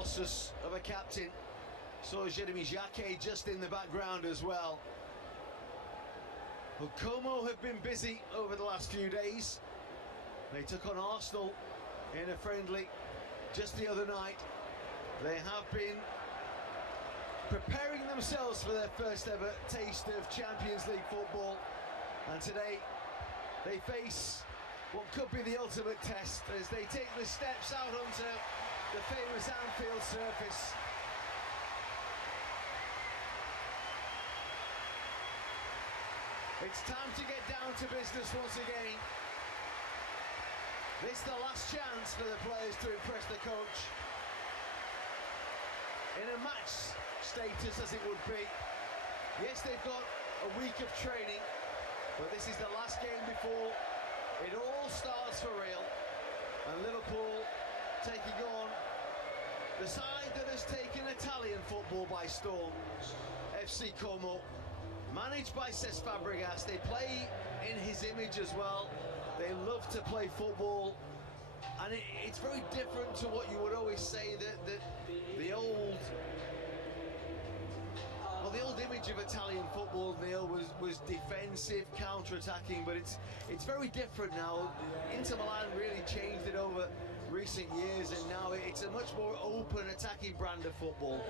colossus of a captain. So Jeremy Jacquet just in the background as well. Well, Como have been busy over the last few days. They took on Arsenal in a friendly just the other night. They have been preparing themselves for their first ever taste of Champions League football, and today they face what could be the ultimate test as they take the steps out onto the famous Anfield surface. It's time to get down to business once again. This is the last chance for the players to impress the coach in a match status as it would be. Yes, they've got a week of training, but this is the last game before it all starts for real. And Liverpool taking on the side that has taken Italian football by storm, FC Como, managed by Cesc Fabregas. They play in his image as well. They love to play football, and it's very different to what you would always say that the old image of Italian football, Neil, was defensive, counter-attacking, but it's very different now. Inter Milan really changed it over recent years, and now it's a much more open, attacking brand of football.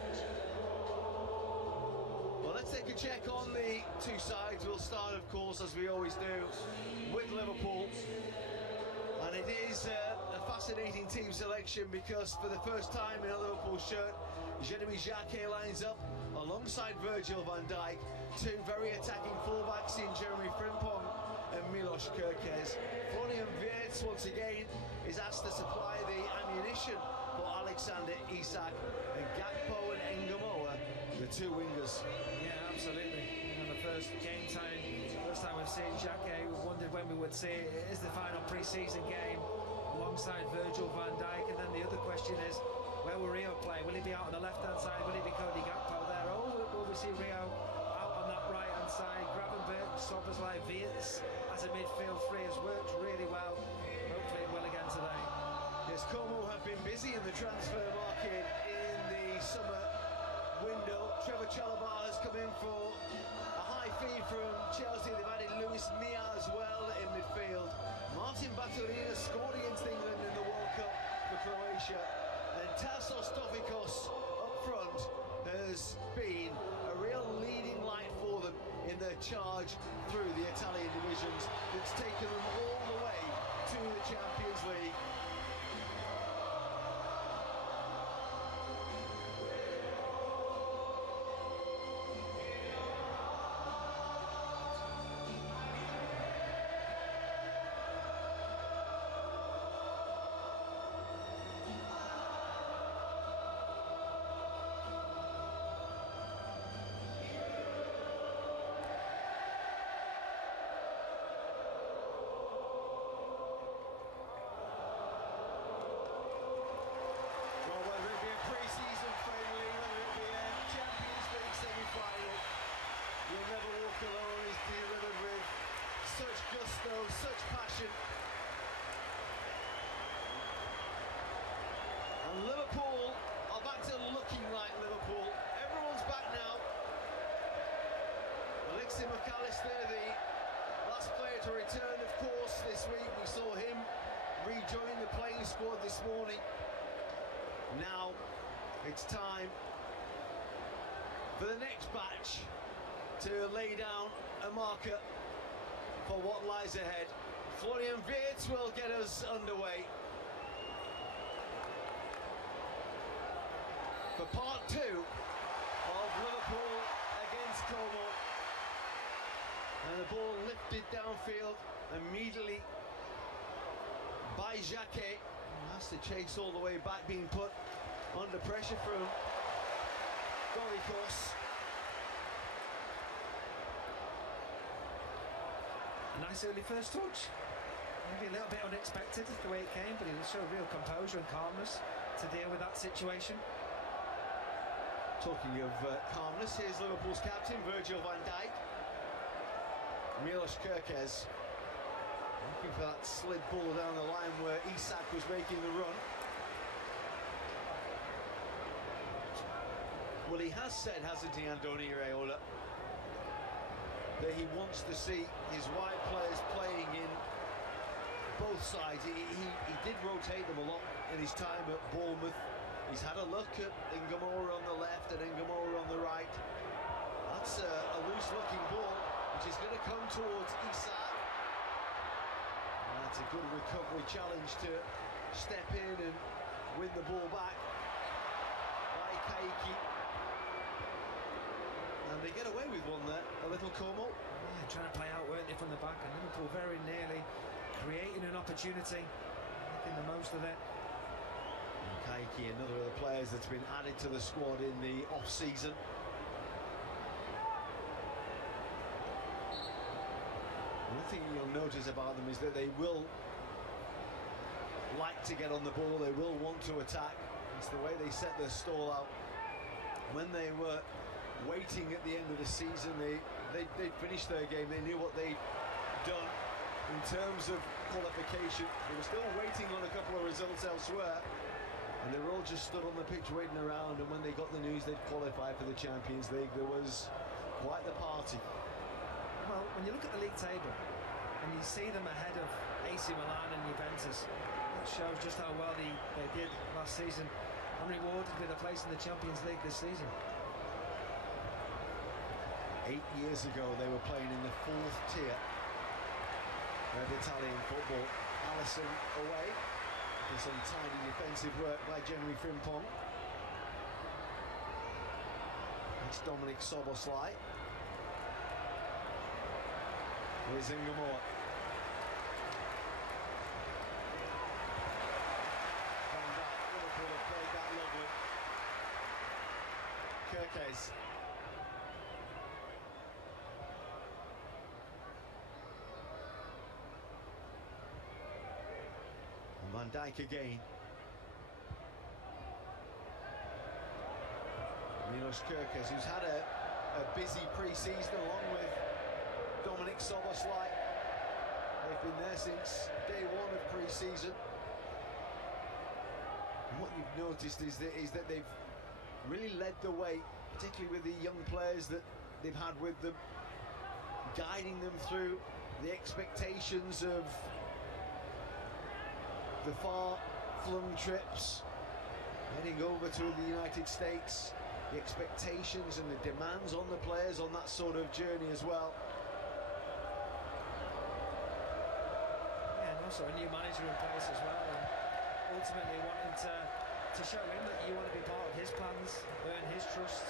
Well, let's take a check on the two sides. We'll start, of course, as we always do, with Liverpool. And it is a fascinating team selection because for the first time in a Liverpool shirt, Jeremy Jacquet lines up alongside Virgil van Dijk, two very attacking fullbacks in Jeremy Frimpong and Milos Kerkez. Florian Wirtz once again is asked to supply the ammunition for Alexander Isak, and Gakpo and Ngamoa, the two wingers. Yeah, absolutely. And the first game time, first time we've seen Jacquet, we wondered when we would see it. It is the final pre-season game alongside Virgil van Dijk, and then the other question is, where will Rio play? Will he be out on the left-hand side? Will it be Cody Gakpo there? Or will we see Rio out on that right-hand side? Gravenberch, Szoboszlai, Wirtz as a midfield three has worked really well. Hopefully it will again today. Yes, Como have been busy in the transfer market in the summer window. Trevor Chalobah has come in for a high fee from Chelsea. They've added Luis Mia as well in midfield. Martin Baturina scored against England in the World Cup for Croatia. And Tassos Stofikos up front has been a real leading light for them in their charge through the Italian divisions that's taken them all the way to the Champions League. Such passion. And Liverpool are back to looking like Liverpool. Everyone's back now. Alexis McAllister, the last player to return, of course, this week. We saw him rejoin the playing squad this morning. Now it's time for the next batch to lay down a marker for what lies ahead. Florian Wirtz will get us underway for part two of Liverpool against Como. And the ball lifted downfield immediately by Jacquet. Has to chase all the way back, being put under pressure from Golikos. Nice early first touch. Maybe a little bit unexpected the way it came, but he showed real composure and calmness to deal with that situation. Talking of calmness, here's Liverpool's captain, Virgil van Dijk. Milos Kerkez looking for that slid ball down the line where Isak was making the run. Well, he has said, hasn't he, Andoni Iraola, that he wants to see his wide players playing in both sides. He did rotate them a lot in his time at Bournemouth. He's had a look at Ngamora on the left and Ngamora on the right. That's a loose-looking ball, which is going to come towards Isak. That's a good recovery challenge to step in and win the ball back by Kaiki. And they get away with one there, a little Como. Yeah, trying to play out, weren't they, from the back, and Liverpool very nearly creating an opportunity, making the most of it. And Kaiki, another of the players that's been added to the squad in the off-season. One thing you'll notice about them is that they will like to get on the ball, they will want to attack. It's the way they set their stall out. When they were waiting at the end of the season, they'd finished their game, they knew what they'd done in terms of qualification. They were still waiting on a couple of results elsewhere, and they were all just stood on the pitch waiting around, and when they got the news they'd qualified for the Champions League, there was quite the party. Well, when you look at the league table and you see them ahead of AC Milan and Juventus, that shows just how well they did last season and rewarded with a place in the Champions League this season. 8 years ago they were playing in the 4th tier of Italian football. Alisson away for some tidy defensive work by Jeremy Frimpong. It's Dominic Soboslai. Here's Ngamora. Van Dijk, Liverpool have played that lovely. Kerkez. Van Dijk again. Milos Kerkez, who's had a busy pre-season along with Dominic Soboslai. They've been there since day one of pre-season. And what you've noticed is that they've really led the way, particularly with the young players that they've had with them, guiding them through the expectations of the far-flung trips, heading over to the United States, the expectations and the demands on the players on that sort of journey as well. Yeah, and also a new manager in place as well, and ultimately wanting to show him that you want to be part of his plans, earn his trust.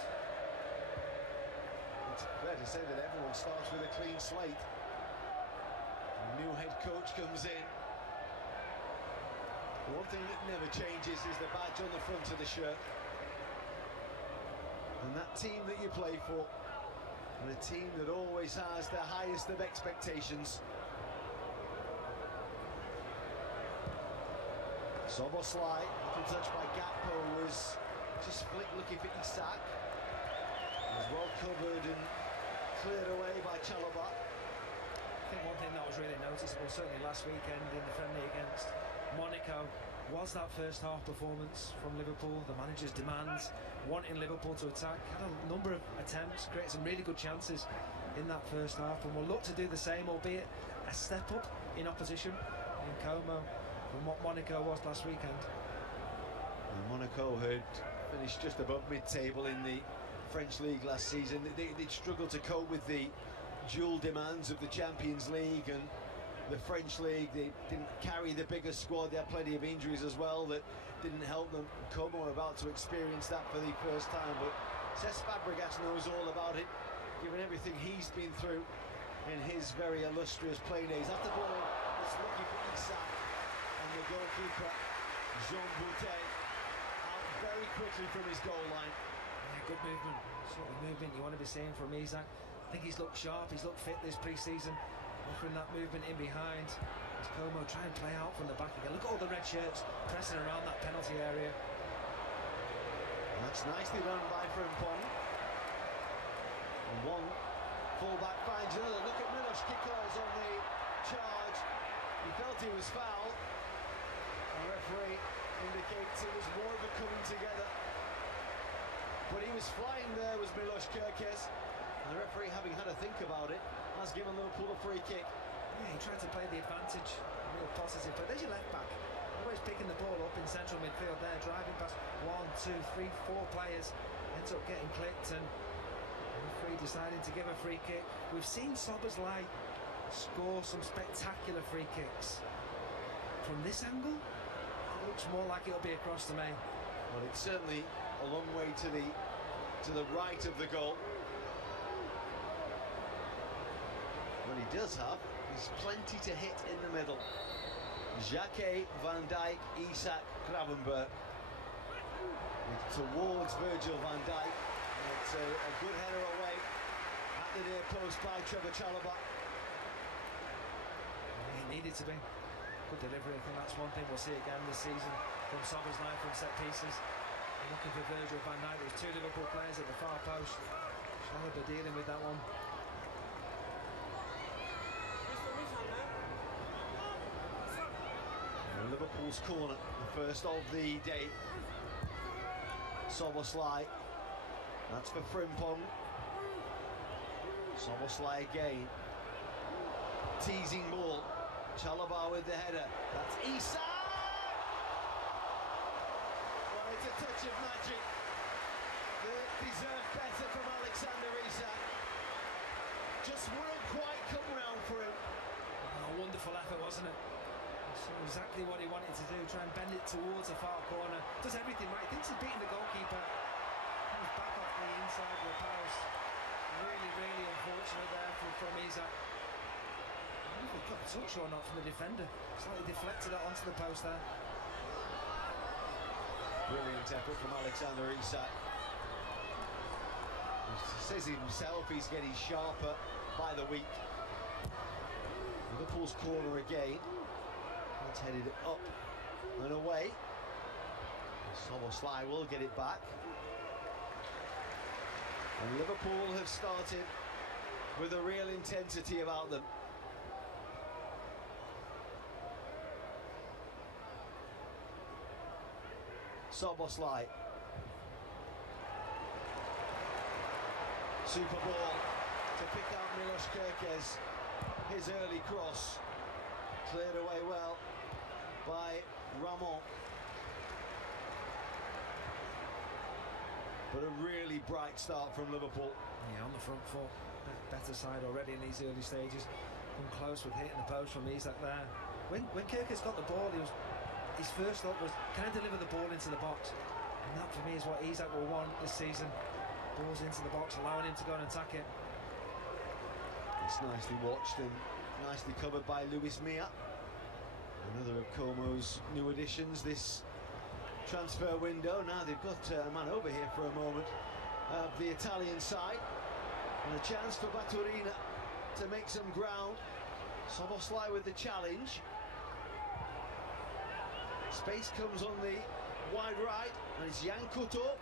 It's fair to say that everyone starts with a clean slate. A new head coach comes in. The one thing that never changes is the badge on the front of the shirt. And that team that you play for, and a team that always has the highest of expectations. Soboslai, little touch by Gakpo, was just looking for Isak. Was well covered and cleared away by Chalobah. I think one thing that was really noticeable, certainly last weekend in the friendly against Monaco, was that first half performance from Liverpool. The manager's demands, wanting Liverpool to attack, had a number of attempts, created some really good chances in that first half, and we'll look to do the same, albeit a step up in opposition in Como from what Monaco was last weekend. And Monaco had finished just above mid-table in the French league last season. They'd struggled to cope with the dual demands of the Champions League and the French league. They didn't carry the bigger squad. They had plenty of injuries as well that didn't help them. Como are about to experience that for the first time, but Cesc Fabregas knows all about it, given everything he's been through in his very illustrious play days. At the ball, it's looking for Isak, and the goalkeeper Jean Boutet out very quickly from his goal line. Yeah, good movement, sort of movement you want to be seeing from Isak. I think he's looked sharp, he's looked fit this pre-season, offering that movement in behind. As Como try and play out from the back again. Look at all the red shirts pressing around that penalty area. That's nicely done by Frimpong. And one full-back finds another. Look at Milos Kikos on the charge. He felt he was fouled. The referee indicates it was more of a coming together. But he was flying there, was Milos Kerkez. And the referee, having had a think about it, has given Liverpool a free kick. Yeah, he tried to play the advantage, real positive. But there's your left back, always picking the ball up in central midfield there, driving past 1, 2, 3, 4 players, ends up getting clipped, and the referee deciding to give a free kick. We've seen Szoboszlai score some spectacular free kicks. From this angle, it looks more like it'll be across the main. Well, it's certainly a long way to the right of the goal. What he does have is plenty to hit in the middle. Xhaka, Van Dijk, Isak, Gravenberg. Towards Virgil van Dijk. And it's a good header away at the near post by Trevor Chalobah. It needed to be. Good delivery. I think that's one thing we'll see again this season from Szoboszlai from set pieces. Looking for Virgil van Dijk. There's 2 Liverpool players at the far post. Chalobah dealing with that one. Liverpool's corner, the first of the day. Szoboszlai, that's for Frimpong. Szoboszlai again, teasing ball. Chalobah with the header. That's Isak. Well, it's a touch of magic. They deserve better from Alexander Isak. Just wouldn't quite come round for him. Oh, wonderful effort, wasn't it? Exactly what he wanted to do, try and bend it towards the far corner. Does everything right, thinks he's beating the goalkeeper. Comes back off the inside of the post. Really, really unfortunate there from Isak. I don't know if he got a touch or not from the defender. Slightly deflected it onto the post there. Brilliant effort from Alexander Isak. He says himself he's getting sharper by the week. Liverpool's corner again. It's headed up and away. Szoboszlai will get it back. And Liverpool have started with a real intensity about them. Szoboszlai. Super ball to pick out Milos Kerkez. His early cross cleared away well by Ramon. But a really bright start from Liverpool. Yeah, on the front foot, better side already in these early stages. Come close with hitting the post from Isak there. When Kerkez got the ball, his first thought was, can I deliver the ball into the box? And that for me is what Isak will want this season. Balls into the box, allowing him to go and attack it. It's nicely watched and nicely covered by Luis Mia. Another of Como's new additions this transfer window. Now they've got a man over here for a moment of the Italian side, and a chance for Baturina to make some ground. Szoboszlai with the challenge. Space comes on the wide right, and it's Jan Couto.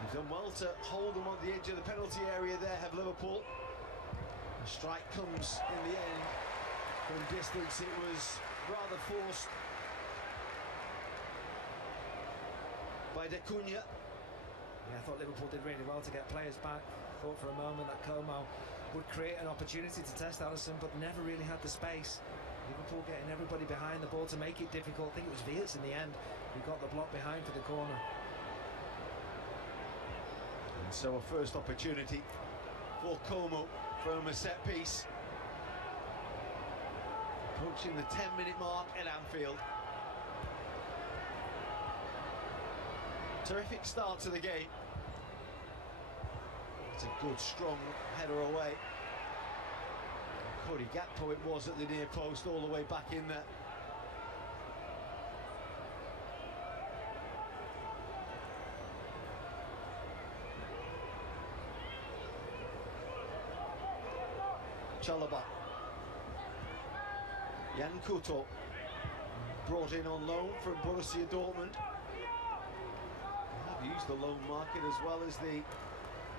They've done well to hold them on the edge of the penalty area there, have Liverpool. The strike comes in the end from distance. It was rather forced by De Cunha. Yeah, I thought Liverpool did really well to get players back. Thought for a moment that Como would create an opportunity to test Alisson, but never really had the space. Liverpool getting everybody behind the ball to make it difficult. I think it was Wirtz in the end who got the block behind for the corner. And so a first opportunity for Como from a set piece. Approaching the 10-minute mark at Anfield. Terrific start to the game. It's a good, strong header away. Cody Gakpo it was at the near post, all the way back in there. Chalobah. Jan Couto, brought in on loan from Borussia Dortmund. They've used the loan market as well as the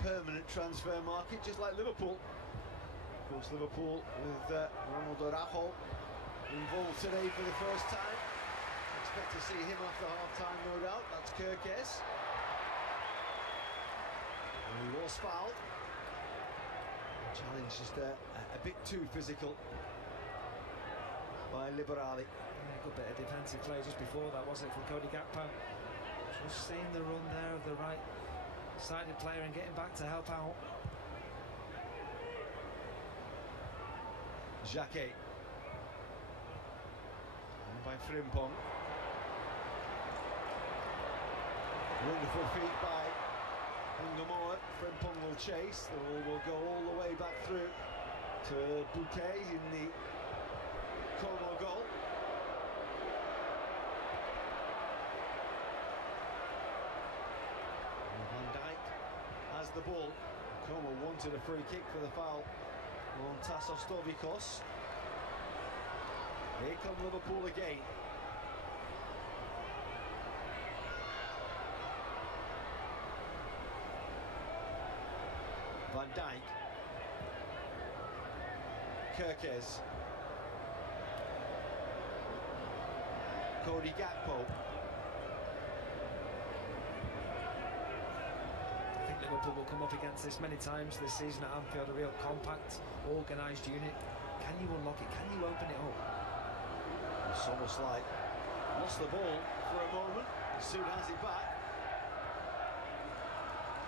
permanent transfer market, just like Liverpool. Of course, Liverpool with Ronald Araujo involved today for the first time. It's expect to see him after half-time, no doubt. That's Kirkes. And he was fouled. Challenge just a bit too physical by Liberali. Yeah, good bit of defensive play just before that, wasn't it, from Cody Gakpo? Just seeing the run there of the right-sided player and getting back to help out. Jacquet. And by Frimpong. Wonderful feet by Ungamoa. Frimpong will chase. The ball will go all the way back through to Bouquet in the Como goal. And Van Dijk has the ball. Como wanted a free kick for the foul on Tassos Stovikos. Here come Liverpool again. Van Dijk. Kirkes. Cody Gakpo. I think Liverpool will come up against this many times this season at Anfield, a real compact, organised unit. Can you unlock it? Can you open it up? It's almost like lost the ball for a moment, soon has it back.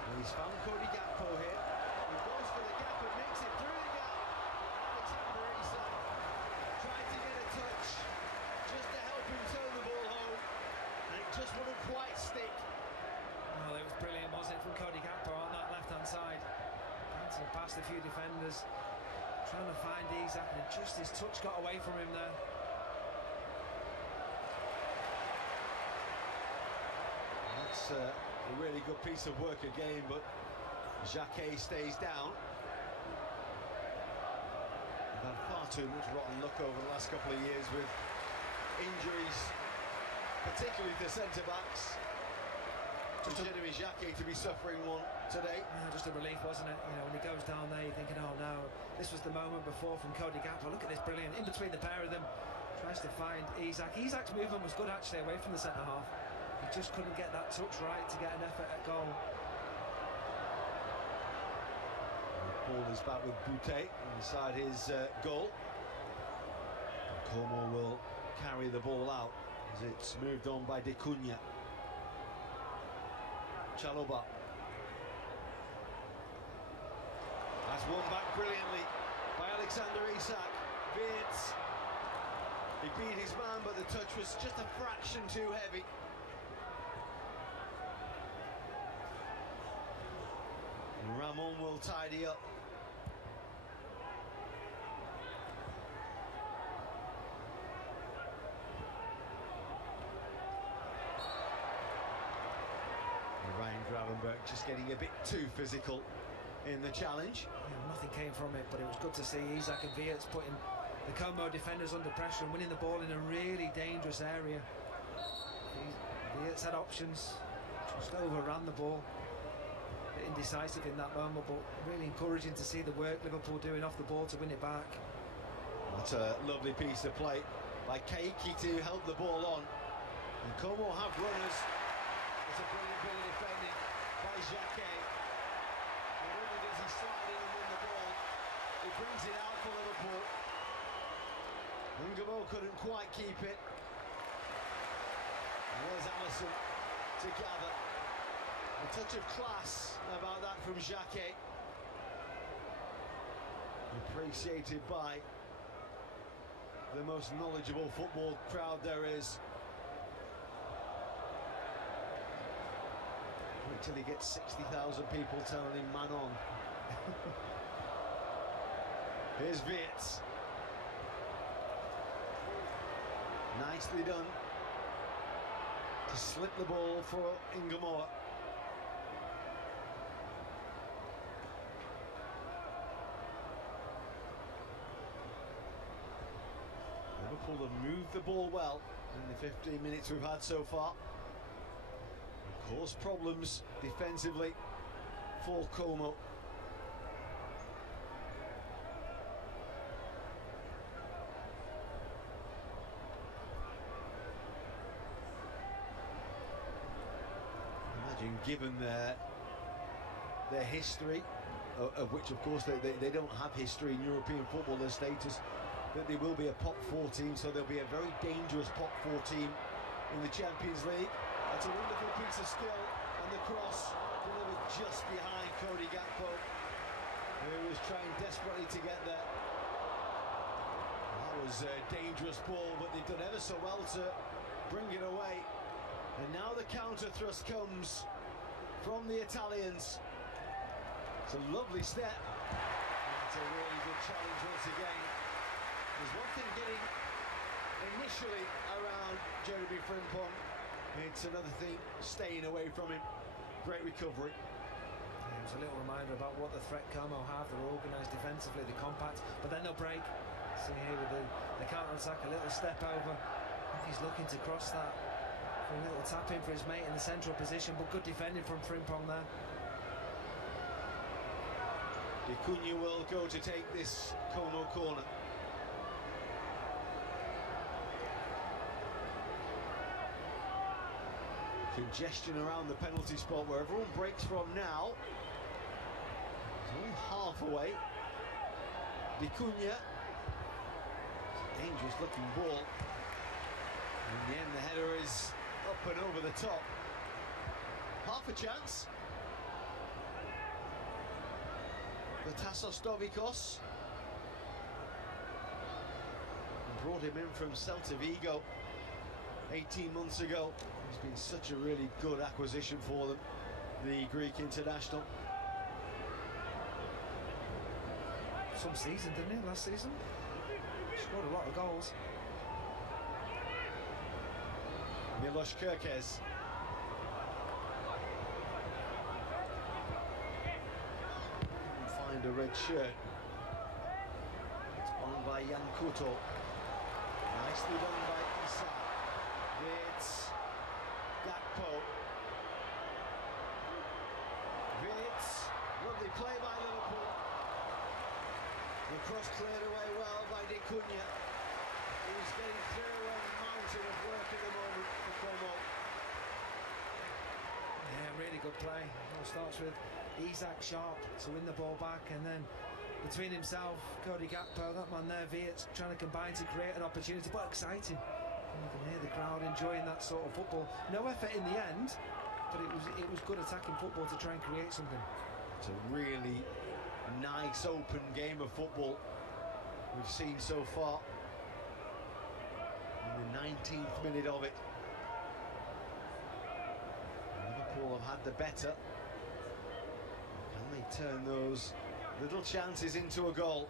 And he's found Cody Gakpo here. He goes for the gap and makes it through the gap. Alexander Isak tried to get a touch just to help him turn the ball home, and it just wouldn't quite stick. Well, it was brilliant, wasn't it, from Cody Gakpo on that left-hand side. Bouncing past a few defenders, trying to find Isak, and just his touch got away from him there. That's a really good piece of work again, but Jacquet stays down. We've had far too much rotten luck over the last couple of years with injuries, particularly to centre-backs. Jeremy Jacquet to be suffering one today. Yeah, just a relief, wasn't it? You know, when he goes down there, you're thinking, oh no, this was the moment before from Cody Gakpo. Look at this, brilliant. In between the pair of them, tries to find Isak. Isak's movement was good, actually, away from the centre-half. He just couldn't get that touch right to get an effort at goal. The ball is back with Bouquet inside his goal. Como will carry the ball out as it's moved on by De Cunha. Chalobah. That's won back brilliantly by Alexander Isak. Beards. He beat his man, but the touch was just a fraction too heavy. Ramon will tidy up. Ryan Gravenberch just getting a bit too physical in the challenge. Yeah, nothing came from it, but it was good to see Isak and Wirtz putting the Como defenders under pressure and winning the ball in a really dangerous area. Wirtz had options, just overran the ball. A bit indecisive in that moment, but really encouraging to see the work Liverpool doing off the ball to win it back. That's a lovely piece of play by Keiki to help the ball on. And Como have runners. It's a brilliant bit of defending by Jacquet. Not only does he slide in and win the ball, he brings it out for Liverpool. Ngamo couldn't quite keep it. And there's Alisson to gather. A touch of class about that from Jacquet. Appreciated by the most knowledgeable football crowd there is. Wait till he gets 60,000 people telling him man on. Here's Wirtz. Nicely done to slip the ball for Ingamoa. Liverpool have moved the ball well in the 15 minutes we've had so far. Caused problems defensively for Como. given their history, of which of course they don't have history in European football, their status, that they will be a pot 4 team, so they'll be a very dangerous pot 4 team in the Champions League. That's a wonderful piece of skill, and the cross delivered just behind Cody Gakpo, who was trying desperately to get there. That was a dangerous ball, but they've done ever so well to bring it away. And now the counter thrust comes from the Italians. It's a lovely step. It's a really good challenge once again. There's one thing getting initially around Jeremy Frimpong. It's another thing staying away from him. Great recovery. Yeah, it was a little reminder about what the threat Como have. They're organised defensively, they're compact, but then they'll break. See here with the counter-attack, a little step over. I think he's looking to cross that. A little tap in for his mate in the central position, but good defending from Frimpong there. Vicuña will go to take this Como corner. Congestion around the penalty spot where everyone breaks from now. It's only half away. Vicuña. Dangerous looking ball. In the end, the header is up and over the top. Half a chance. The Tassos Dovicos. Brought him in from Celta Vigo 18 months ago. He's been such a really good acquisition for them, the Greek international. Some season, didn't he, last season? Scored a lot of goals. Milos Kerkez. Find a red shirt. It's on by Jan Couto. Nicely done by Issa. It's Gakpo. It's lovely play by Liverpool. The cross cleared away well by Vicuña. He's getting through a mountain of work at the moment for Como. Yeah, really good play. It starts with Isaac Sharp to win the ball back, and then between himself, Cody Gakpo, that man there, Viet's trying to combine to create an opportunity, but exciting. And you can hear the crowd enjoying that sort of football. No effort in the end, but it was good attacking football to try and create something. It's a really nice open game of football we've seen so far. In the 19th minute of it, Liverpool have had the better. Can they turn those little chances into a goal?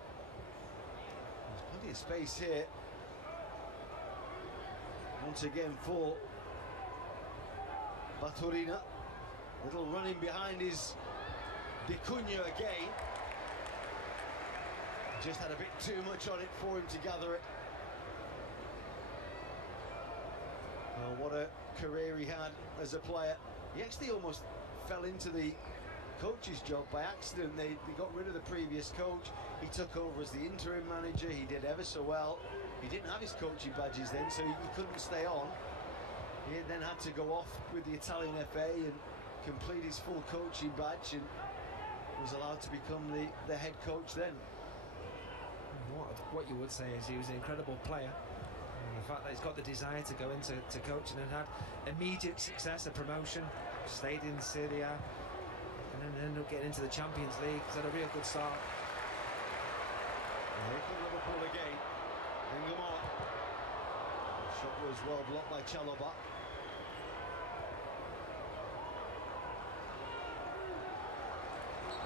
There's plenty of space here. Once again for Baturina. Little running behind is Vicuña again. Just had a bit too much on it for him to gather it. Well, what a career he had as a player. He actually almost fell into the coach's job by accident. They got rid of the previous coach. He took over as the interim manager. He did ever so well. He didn't have his coaching badges then, so he couldn't stay on. He then had to go off with the Italian FA and complete his full coaching badge, and was allowed to become the head coach then. What you would say is he was an incredible player. And the fact that he's got the desire to go into coaching and had immediate success, a promotion, stayed in Serie A, and then ended up getting into the Champions League. He's had a real good start. Here come Liverpool again. Engelmar. Shot was well blocked by Chalobah.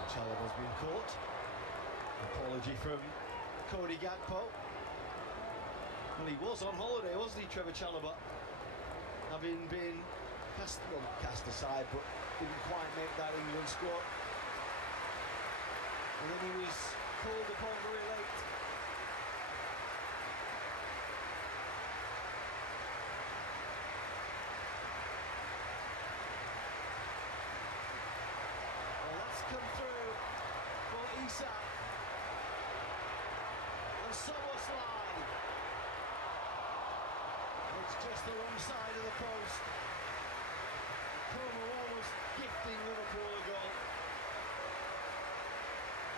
Chalobah's been caught. Apology from Cody Gakpo. Well, he was on holiday, wasn't he, Trevor Chalobah? Having been cast aside, but didn't quite make that England squad. And then he was called upon very late. Well, that's come through for Isak. And Soboslai. It's just the wrong side of the post. Palmer almost gifting Liverpool a goal.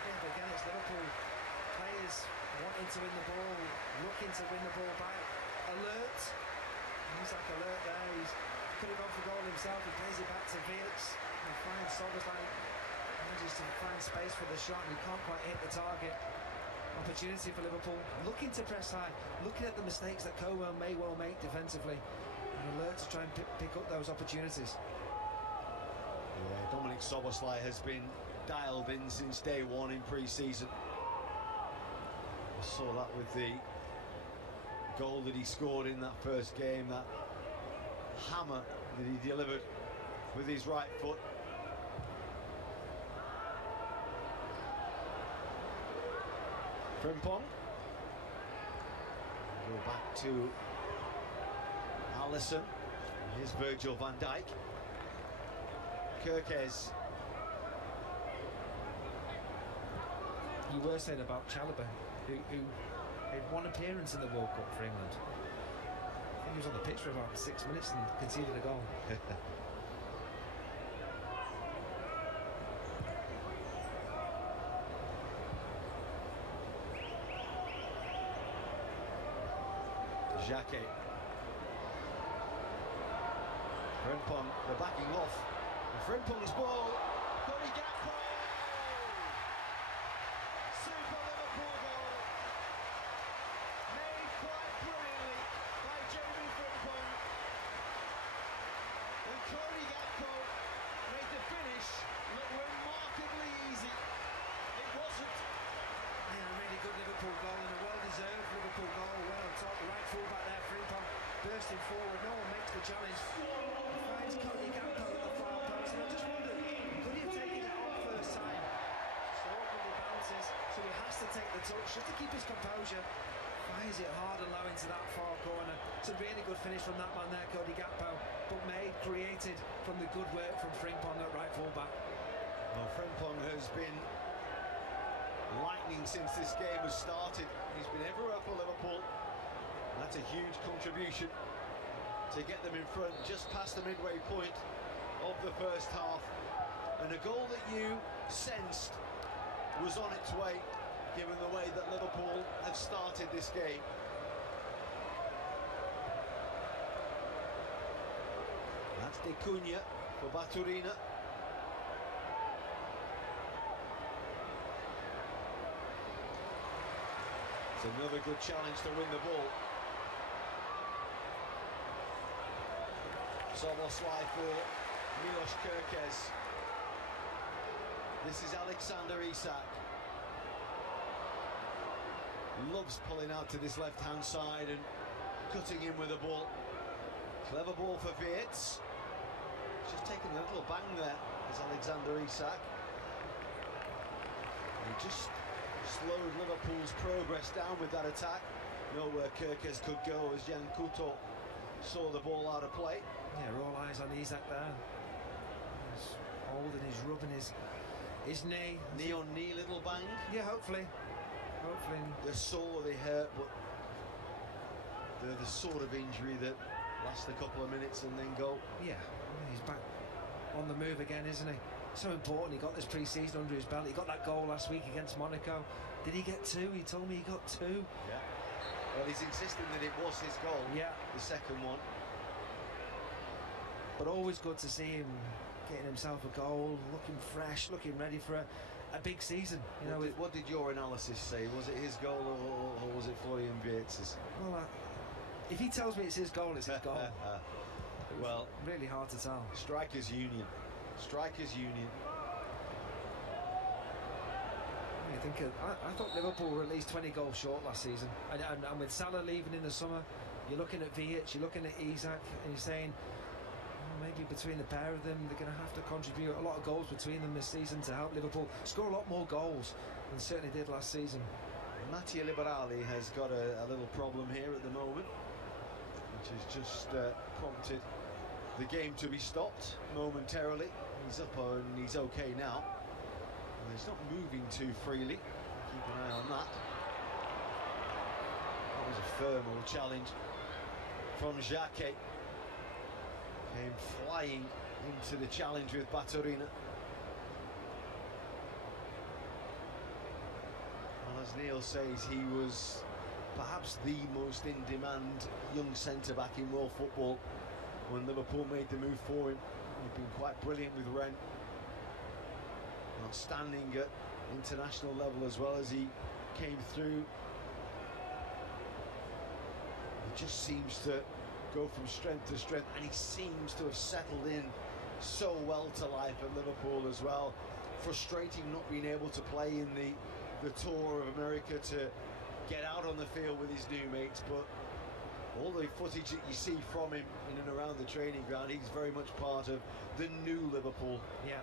Yeah, but again, it's Liverpool players wanting to win the ball, looking to win the ball back, alert. He's like alert there. He could have gone for goal himself. He plays it back to Wirtz and finds Soboslai. Manages to find space for the shot, and he can't quite hit the target. Opportunity for Liverpool, looking to press high, looking at the mistakes that Como may well make defensively, and alert to try and pick up those opportunities. Yeah, Dominic Soboslai has been dialed in since day one in pre-season. I saw that with the goal that he scored in that first game, that hammer that he delivered with his right foot. Frimpong. Go back to Alisson. Here's Virgil van Dijk. Kerkez. You were saying about Chalobah, who had one appearance in the World Cup for England. I think he was on the pitch for about 6 minutes and conceded a goal. Jacquet. Frimpong, the backing off. And Frimpong's ball. Cody Gakpo! Super Liverpool goal. Made quite brilliantly by Jeremy Frimpong. And Cody Gakpo made the finish look remarkably easy. It wasn't. Yeah, a really good Liverpool goal and a well-deserved Liverpool goal. Well on top, the right full-back there, Frimpong bursting forward. No one makes the challenge. He finds Cody Gakpo at the far post, and I just wondered, could he have taken it on first time? So awkwardly bounces, so he has to take the touch just to keep his composure. Fires it hard and low into that far corner. It's a really good finish from that man there, Cody Gakpo, but created from the good work from Frimpong at right full-back. Well, Frimpong has been lightning since this game has started. He's been everywhere for Liverpool. That's a huge contribution to get them in front just past the midway point of the first half. And a goal that you sensed was on its way, given the way that Liverpool have started this game. That's De Cunha for Baturina. It's another good challenge to win the ball. Soboslai for Milos Kerkez. This is Alexander Isak. Loves pulling out to this left-hand side and cutting in with the ball. Clever ball for Wirtz. Just taking a little bang there as Alexander Isak. He just slowed Liverpool's progress down with that attack. Know where Kerkez could go as Jan Couto saw the ball out of play. Yeah, all eyes on Isak there. He's holding, he's rubbing his knee. Knee on knee, little bang. Yeah, hopefully. They're sore, they hurt, but they're the sort of injury that lasts a couple of minutes and then go. Yeah, he's back on the move again, isn't he? So important. He got this pre-season under his belt. He got that goal last week against Monaco. Did he get two? He told me he got two. Yeah. Well, he's insisting that it was his goal. Yeah. The second one. But always good to see him getting himself a goal, looking fresh, looking ready for a big season. You know, what did your analysis say? Was it his goal or was it Florian Wirtz's? Well, if he tells me it's his goal, it's his goal. Well, really hard to tell. Strikers Union. Strikers Union. I thought Liverpool were at least 20 goals short last season, and with Salah leaving in the summer, you're looking at Wirtz, you're looking at Isak, and you're saying, maybe between the pair of them, they're going to have to contribute a lot of goals between them this season to help Liverpool score a lot more goals than certainly did last season. Mattia Liberali has got a little problem here at the moment, which has just prompted the game to be stopped momentarily. He's up and he's okay now. And he's not moving too freely. Keep an eye on that. That was a firm challenge from Jacquet. Came flying into the challenge with Baturina. Well, as Neil says, he was perhaps the most in-demand young centre-back in world football when Liverpool made the move for him. He'd been quite brilliant with Rennes. Outstanding at international level as well as he came through. He just seems to go from strength to strength, and he seems to have settled in so well to life at Liverpool as well. Frustrating not being able to play in the tour of America, to get out on the field with his new mates, but all the footage that you see from him in and around the training ground, he's very much part of the new Liverpool. Yeah,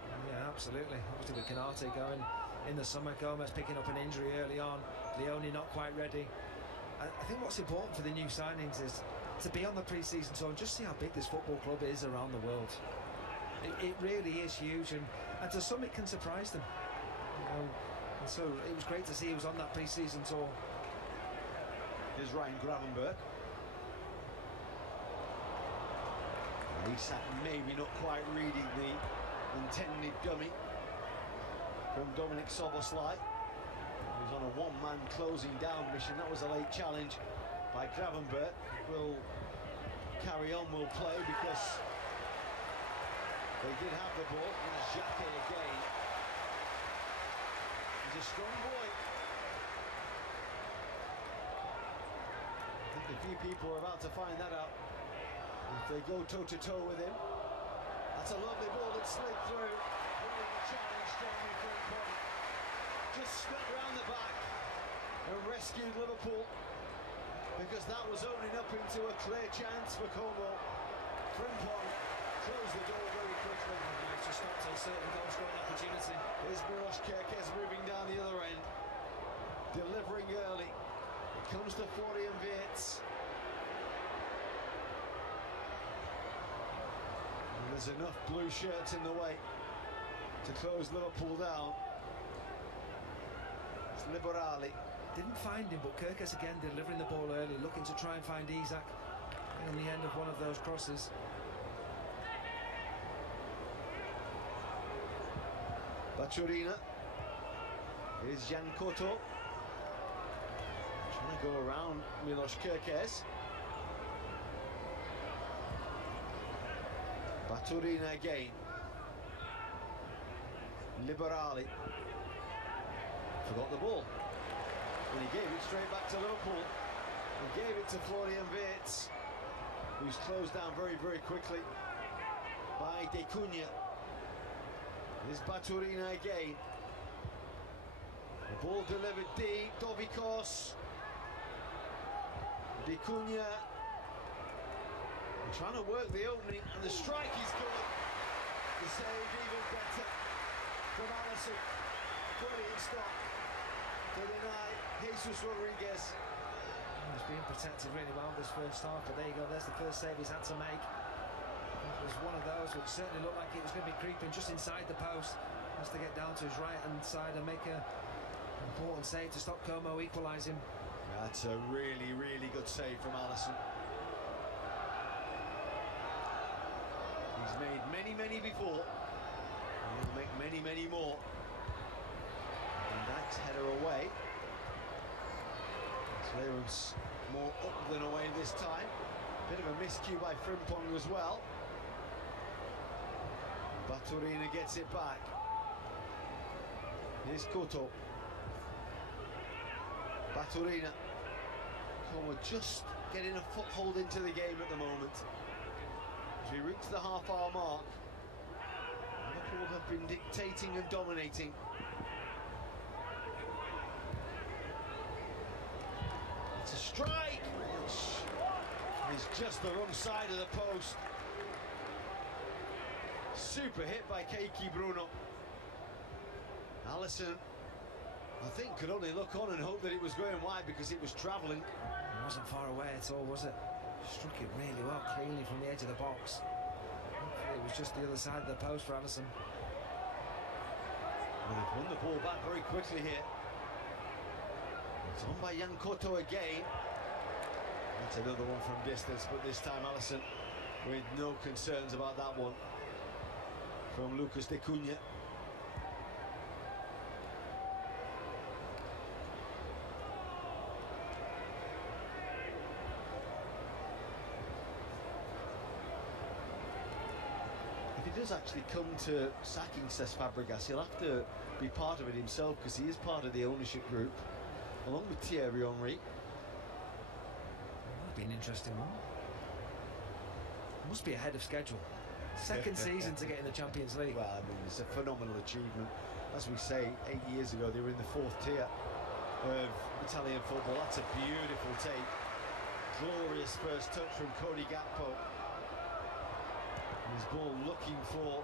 absolutely. Obviously with Canate going in the summer, Gomez picking up an injury early on, Leone not quite ready. I think what's important for the new signings is to be on the pre-season tour and just see how big this football club is around the world. It really is huge, and to some it can surprise them. And so it was great to see he was on that pre-season tour. Here's Ryan Gravenberg. Isak maybe not quite reading the intended dummy from Dominic Soboslai. He was on a one-man closing down mission. That was a late challenge by Gravenberg. Will carry on, will play, because they did have the ball. Here's Jacquet again. He's a strong boy. I think a few people are about to find that out. If they go toe-to-toe with him. That's a lovely ball that slid through. Brilliant challenge, Jamie Frimpong. Just snuck round the back and rescued Liverpool, because that was opening up into a clear chance for Como. Frimpong closed the door very quickly. Just stopped a certain goal-scoring opportunity. Here's Milos Kerkez moving down the other end, delivering early. It comes to Florian Wirtz. There's enough blue shirts in the way to close Liverpool down. It's Liberali. Didn't find him, but Kerkez again delivering the ball early, looking to try and find Isak on the end of one of those crosses. Baturina. Here's Jan Koto. Trying to go around Milos Kerkez. Baturina again. Liberali. Forgot the ball. And he gave it straight back to Liverpool. He gave it to Florian Wirtz, who's closed down very, very quickly by De Cunha. Here's Baturina again. The ball delivered deep. Dovikos. De Cunha. Trying to work the opening, and the strike is good. The save even better from Alisson. Brilliant stop to deny Jesus Rodriguez. He's being protected really well this first half, but there you go, there's the first save he's had to make. It was one of those which certainly looked like it was going to be creeping just inside the post. Has to get down to his right-hand side and make an important save to stop Como equalising. That's a really, really good save from Alisson. He's made many, many before. He'll make many, many more. And that's header away. Clearance more up than away this time. Bit of a miscue by Frimpong as well. Baturina gets it back. Here's Koto. Baturina. Como just getting a foothold into the game at the moment. As we reach the half-hour mark, Liverpool have been dictating and dominating. It's a strike, which is just the wrong side of the post. Super hit by Keiki Bruno. Alisson, I think, could only look on and hope that it was going wide because it was travelling. It wasn't far away at all, was it? Struck it really well, cleanly from the edge of the box. Hopefully it was just the other side of the post for Alisson. Well, they've won the ball back very quickly here. It's on by Jan Koto again. That's another one from distance, but this time Alisson with no concerns about that one. from Lucas de Cunha. If he does actually come to sacking Cesc Fabregas, he'll have to be part of it himself, because he is part of the ownership group, along with Thierry Henry. That'd be an interesting one. Must be ahead of schedule. Second season to get in the Champions League. Well, I mean, it's a phenomenal achievement. As we say, 8 years ago, they were in the 4th tier of Italian football. That's a beautiful take. Glorious first touch from Cody Gakpo. His ball looking for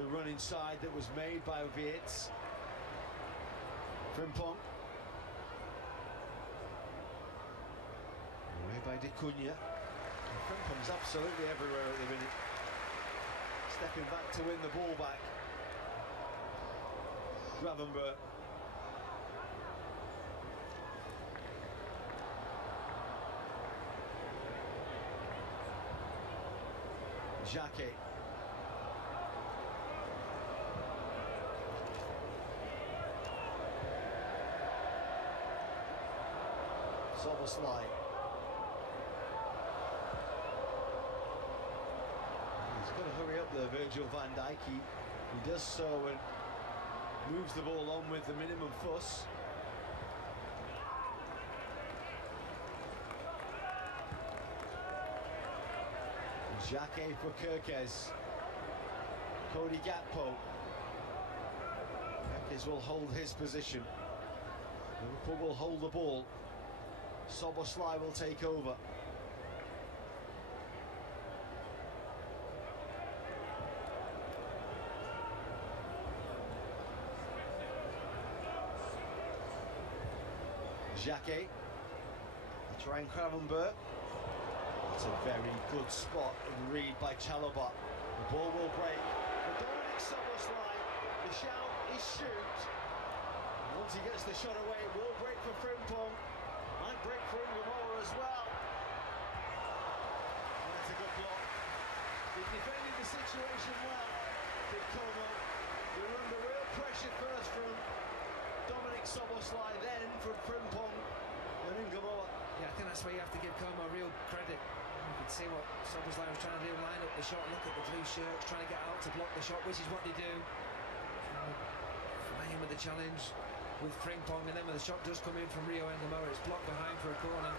the run inside that was made by Wirtz. Frimpong. Away by De Cunha. Frimpong's absolutely everywhere at the minute. Stepping back to win the ball back. Gravenberch. Jacquet. Szoboszlai. He's got to hurry up there, Virgil van Dijk. He does so and moves the ball on with the minimum fuss. Jacquet for Kerkez. Cody Gakpo. Kerkez will hold his position. Liverpool will hold the ball. Szoboszlai will take over. Jacquet. Trying Gravenberch. It's a very good spot and read by Chalobah. The ball will break. For Dominic Szoboszlai, the shout is shoot. And once he gets the shot away, it will break for Frimpong. Might break for Ingamora as well. That's a good block. He defended the situation well. Did Como. They were under real pressure first from Dominic Szoboszlai, then from Frimpong and Ingamora. Yeah, I think that's where you have to give Como real credit. You can see what Szoboszlai was trying to do, line up the shot, look at the blue shirts, trying to get out to block the shot, which is what they do. Fly in with the challenge with Frimpong, and then when the shot does come in from Rio Engamora, it's blocked behind for a corner.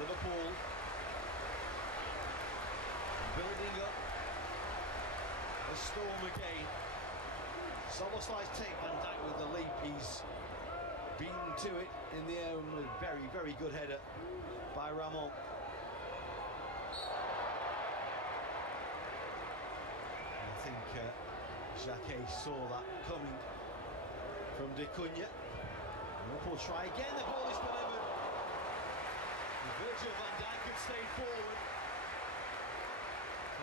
Liverpool building up a storm again. Szoboszlai's take Van Dijk with the leap. He's been to it in the air with a very, very good header by Ramon. I think Jacquet saw that coming from De Cunha. Liverpool try again, the ball is delivered. And Virgil van Dijk had stayed forward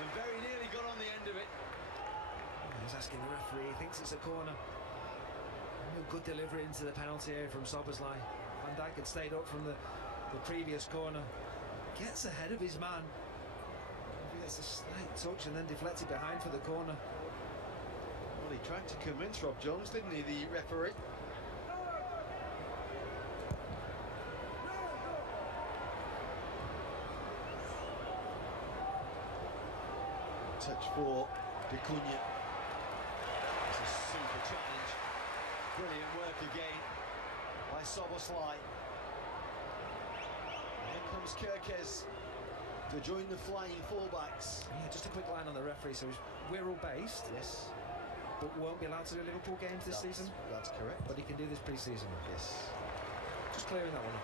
and very nearly got on the end of it. He's asking the referee, he thinks it's a corner. Real good delivery into the penalty area from Szoboszlai. Van Dijk had stayed up from the previous corner. Gets ahead of his man. Maybe that's a slight touch and then deflected behind for the corner. Well, he tried to convince Rob Jones, didn't he, the referee? Touch for De Cunha. It's a super challenge. Brilliant work again by Szoboszlai. Here comes Kerkez to join the flying fullbacks. Yeah, just a quick line on the referee. So we're all based. Yes. But won't be allowed to do Liverpool games this season. That's correct. But he can do this pre-season. Yes. Just clearing that one up.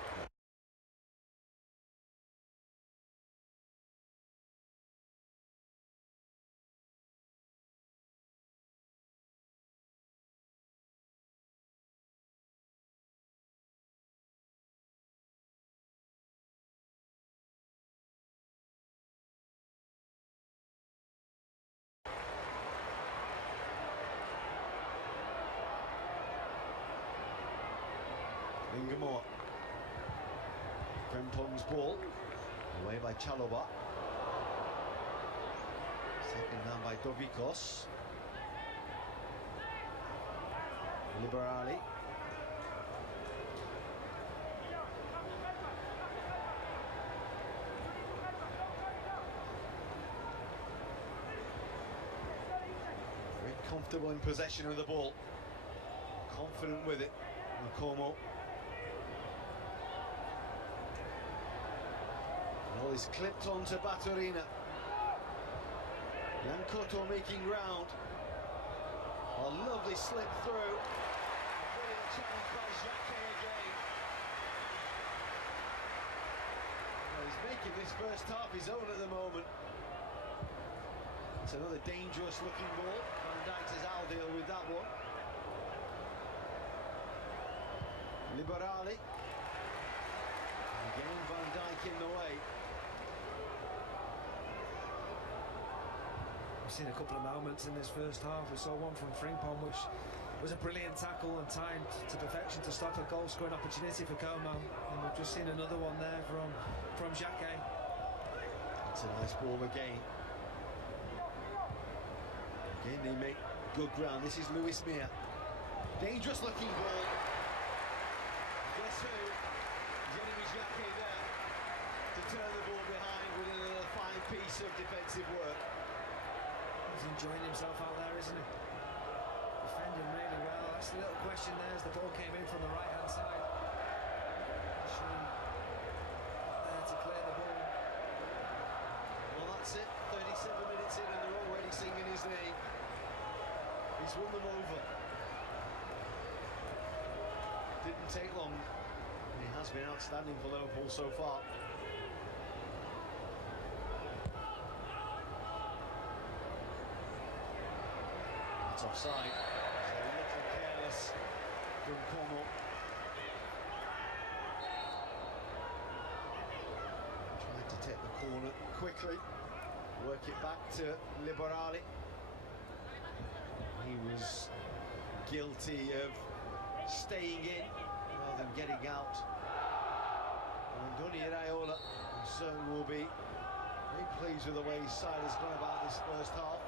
Ingamore. Frimpong's ball. Away by Chalobah. Taken down by Dovikos. Liberali. Very comfortable in possession of the ball. Confident with it. Como. Ball is clipped onto Baturina. Yankoto making ground. A lovely slip through. Brilliant challenge by Jacquet again. Well, he's making this first half his own at the moment. It's another dangerous looking ball. Van Dijk says, I'll deal with that one. Liberali. Again Van Dijk in the way. We've seen a couple of moments in this first half. We saw one from Frimpong, which was a brilliant tackle and timed to perfection to stop a goal-scoring opportunity for Como. And we've just seen another one there from Jacquet. It's a nice ball again. Again they make good ground. This is Luis Mia. Dangerous looking ball. Guess who? Jeremy Jacquet there to turn the ball behind with another fine piece of defensive work. He's enjoying himself out there, isn't he? Defending really well. That's the little question there as the ball came in from the right-hand side. Showing there to clear the ball. Well, that's it. 37 minutes in and they're already singing his name. He's won them over. Didn't take long. He has been outstanding for Liverpool so far. It's offside. So a little careless from Como. Tried to take the corner quickly. Work it back to Liberali. He was guilty of staying in rather than getting out. And Andoni Iraola certainly will be very pleased with the way his side has gone about this first half.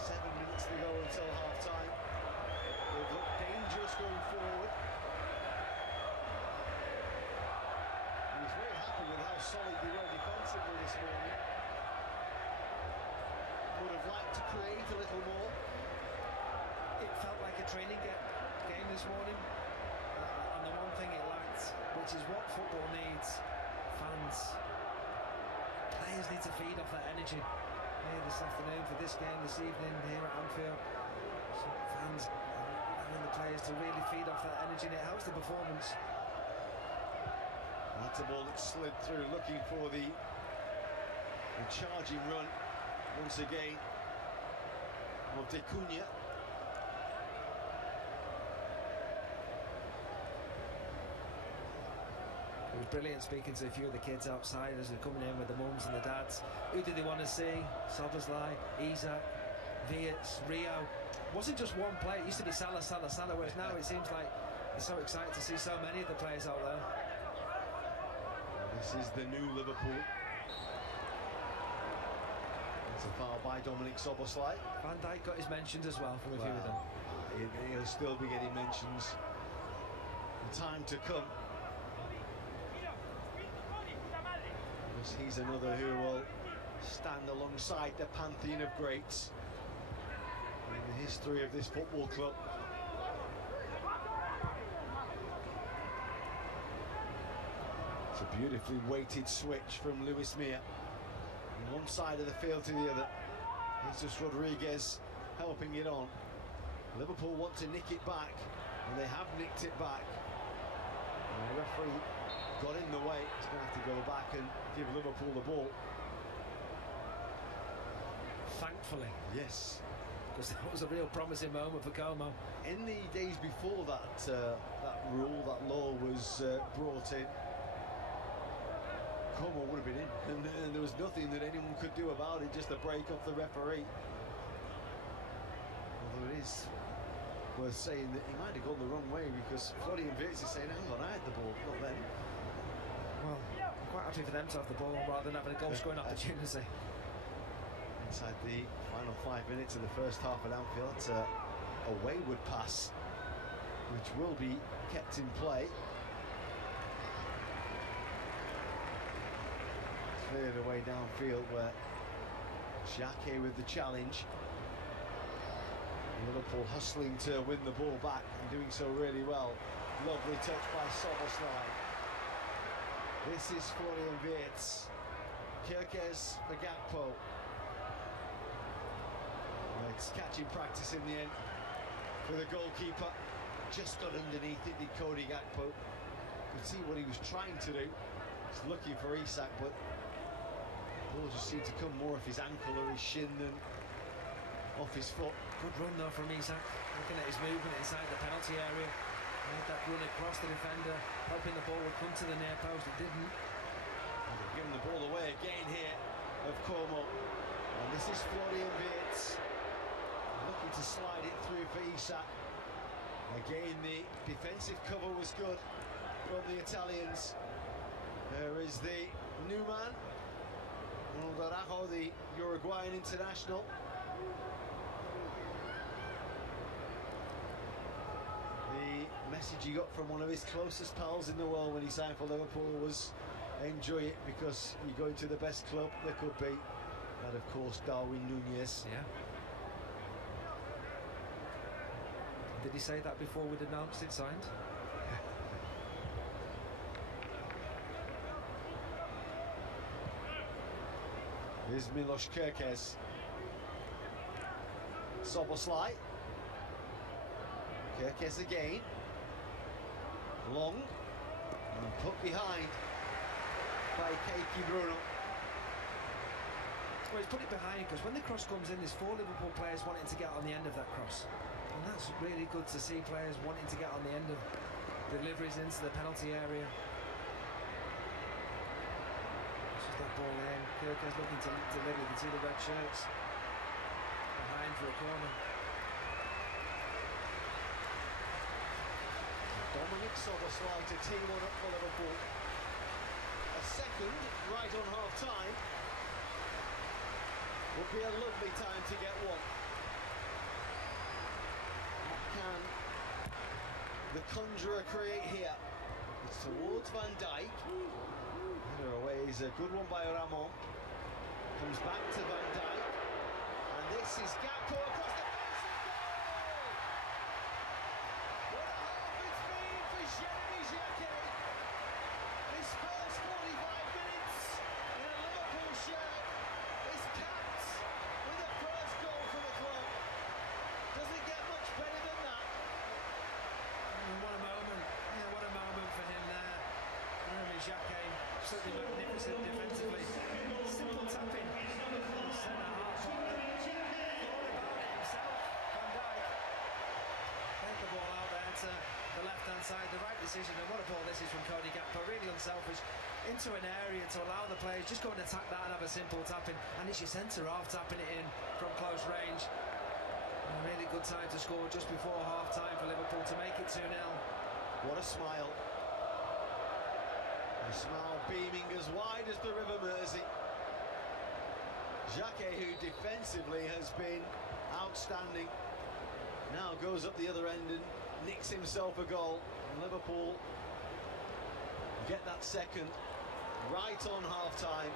7 minutes to go until half-time. They've looked dangerous going forward. He was very happy with how solid they were defensively this morning. Would have liked to create a little more. It felt like a training game this morning. And the one thing it lacked, which is what football needs, fans. Players need to feed off that energy. Here this afternoon for this game, this evening here at Anfield. So fans and the players to really feed off that energy, and it helps the performance. That's a ball that slid through, looking for the charging run once again of De Cunha. It was brilliant speaking to a few of the kids outside as they're coming in with the mums and the dads. Who did they want to see? Szoboszlai, Isak, Viets, Rio. It wasn't just one player. It used to be Salah, whereas now it seems like they're so excited to see so many of the players out there. This is the new Liverpool. It's a foul by Dominic Szoboszlai. Van Dijk got his mentions as well from a few of them. He'll still be getting mentions in time to come. Because he's another who will stand alongside the pantheon of greats in the history of this football club. It's a beautifully weighted switch from Luis Mia from one side of the field to the other. It's just Rodriguez helping it on. Liverpool want to nick it back, and they have nicked it back. And the referee got in the way. He's going to have to go back and give Liverpool the ball. Thankfully. Yes. Because that was a real promising moment for Como. In the days before that that law was brought in, Como would have been in, and there was nothing that anyone could do about it, just a break off the referee. Although it is worth saying that he might have gone the wrong way, because Florian Wirtz is saying, hang on, I had the ball, not them. Well, I'm quite happy for them to have the ball rather than having a goal-scoring opportunity. Inside the final 5 minutes of the first half at Anfield, it's a wayward pass, which will be kept in play. Cleared away downfield where Xhaka with the challenge. Liverpool hustling to win the ball back and doing so really well. Lovely touch by Szoboszlai. This is Florian Wirtz. Kerkez for Gakpo. It's catching practice in the end for the goalkeeper. Just got underneath it, did Cody Gakpo. Could see what he was trying to do. He's looking for Isak, but the ball just seemed to come more off his ankle or his shin than off his foot. Good run though from Isak, looking at his movement inside the penalty area. Made that run across the defender, hoping the ball would come to the near post. It didn't. They've given the ball away again here of Como. And this is Florian Wirtz looking to slide it through for Isak. Again, the defensive cover was good from the Italians. There is the new man, Ronaldo, the Uruguayan international. The message he got from one of his closest pals in the world when he signed for Liverpool was, enjoy it because you're going to the best club there could be. And of course, Darwin Núñez. Yeah. Did he say that before we'd announced it signed? Here's Milos Kerkez. Szoboszlai. Kerkez again. Long. And put behind by Keiki Bruno. Well, he's put it behind because when the cross comes in, there's 4 Liverpool players wanting to get on the end of that cross. And that's really good to see, players wanting to get on the end of deliveries into the penalty area. Just that ball in. Kerkez looking to deliver. You can see the red shirts behind for a corner. Dominic Szoboszlai to team one up for Liverpool. A second right on half time would be a lovely time to get one. What can the conjurer create here? It's towards Van Dijk. Header away is a good one by Ramon. Comes back to Van Dijk. And this is Gakpo across the face and goal! What a half it's been for Jeremy Xhaka. His first 45 minutes in a Liverpool shirt is capped with the first goal for the club. Doesn't get much better than that. And what a moment. Yeah, what a moment for him there. Jeremy Xhaka, absolutely magnificent defensively. Simple tapping. Centre half. All about it himself. Van Dijk. Take the ball out there to the left-hand side. The right decision. And what a ball this is from Cody Gakpo. Really unselfish. Into an area to allow the players just go and attack that and have a simple tapping. And it's your centre half tapping it in from close range. And a really good time to score just before half-time for Liverpool to make it 2-0. What a smile. A smile beaming as wide as the River Mersey. Xhaka, who defensively has been outstanding, now goes up the other end and nicks himself a goal. And Liverpool get that second right on half-time.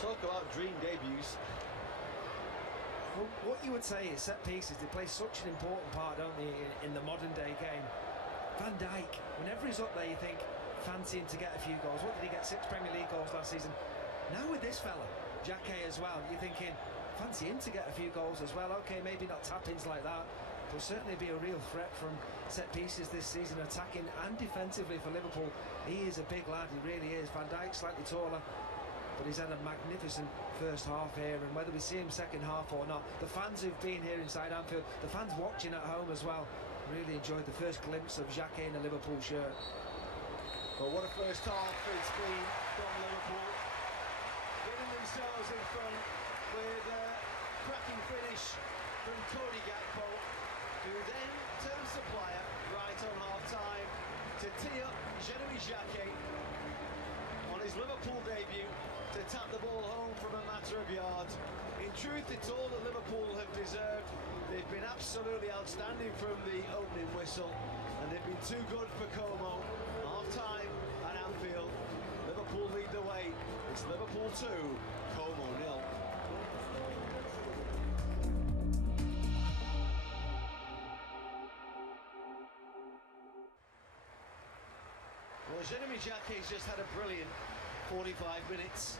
Talk about dream debuts. Well, what you would say is set pieces, they play such an important part, don't they, in the modern day game. Van Dijk, whenever he's up there you think, fancy him to get a few goals. What did he get? 6 Premier League goals last season. Now with this fella, Xhaka as well, you're thinking, fancy him to get a few goals as well. Okay, maybe not tap-ins like that, but certainly be a real threat from set pieces this season, attacking and defensively for Liverpool. He is a big lad, he really is. Van Dijk slightly taller, but he's had a magnificent first half here, and whether we see him second half or not, the fans who've been here inside Anfield, the fans watching at home as well, really enjoyed the first glimpse of Xhaka in a Liverpool shirt. Well, what a first half it's been from Liverpool, getting themselves in front with a cracking finish from Cody Gakpo, who then turns supplier right on half-time to tee up Jeremy Xhaka on his Liverpool debut. to tap the ball home from a matter of yards. In truth, it's all that Liverpool have deserved. They've been absolutely outstanding from the opening whistle, and they've been too good for Como. Half-time at Anfield. Liverpool lead the way. It's Liverpool 2, Como 0. Well, Jeremy Jacquet's just had a brilliant 45 minutes.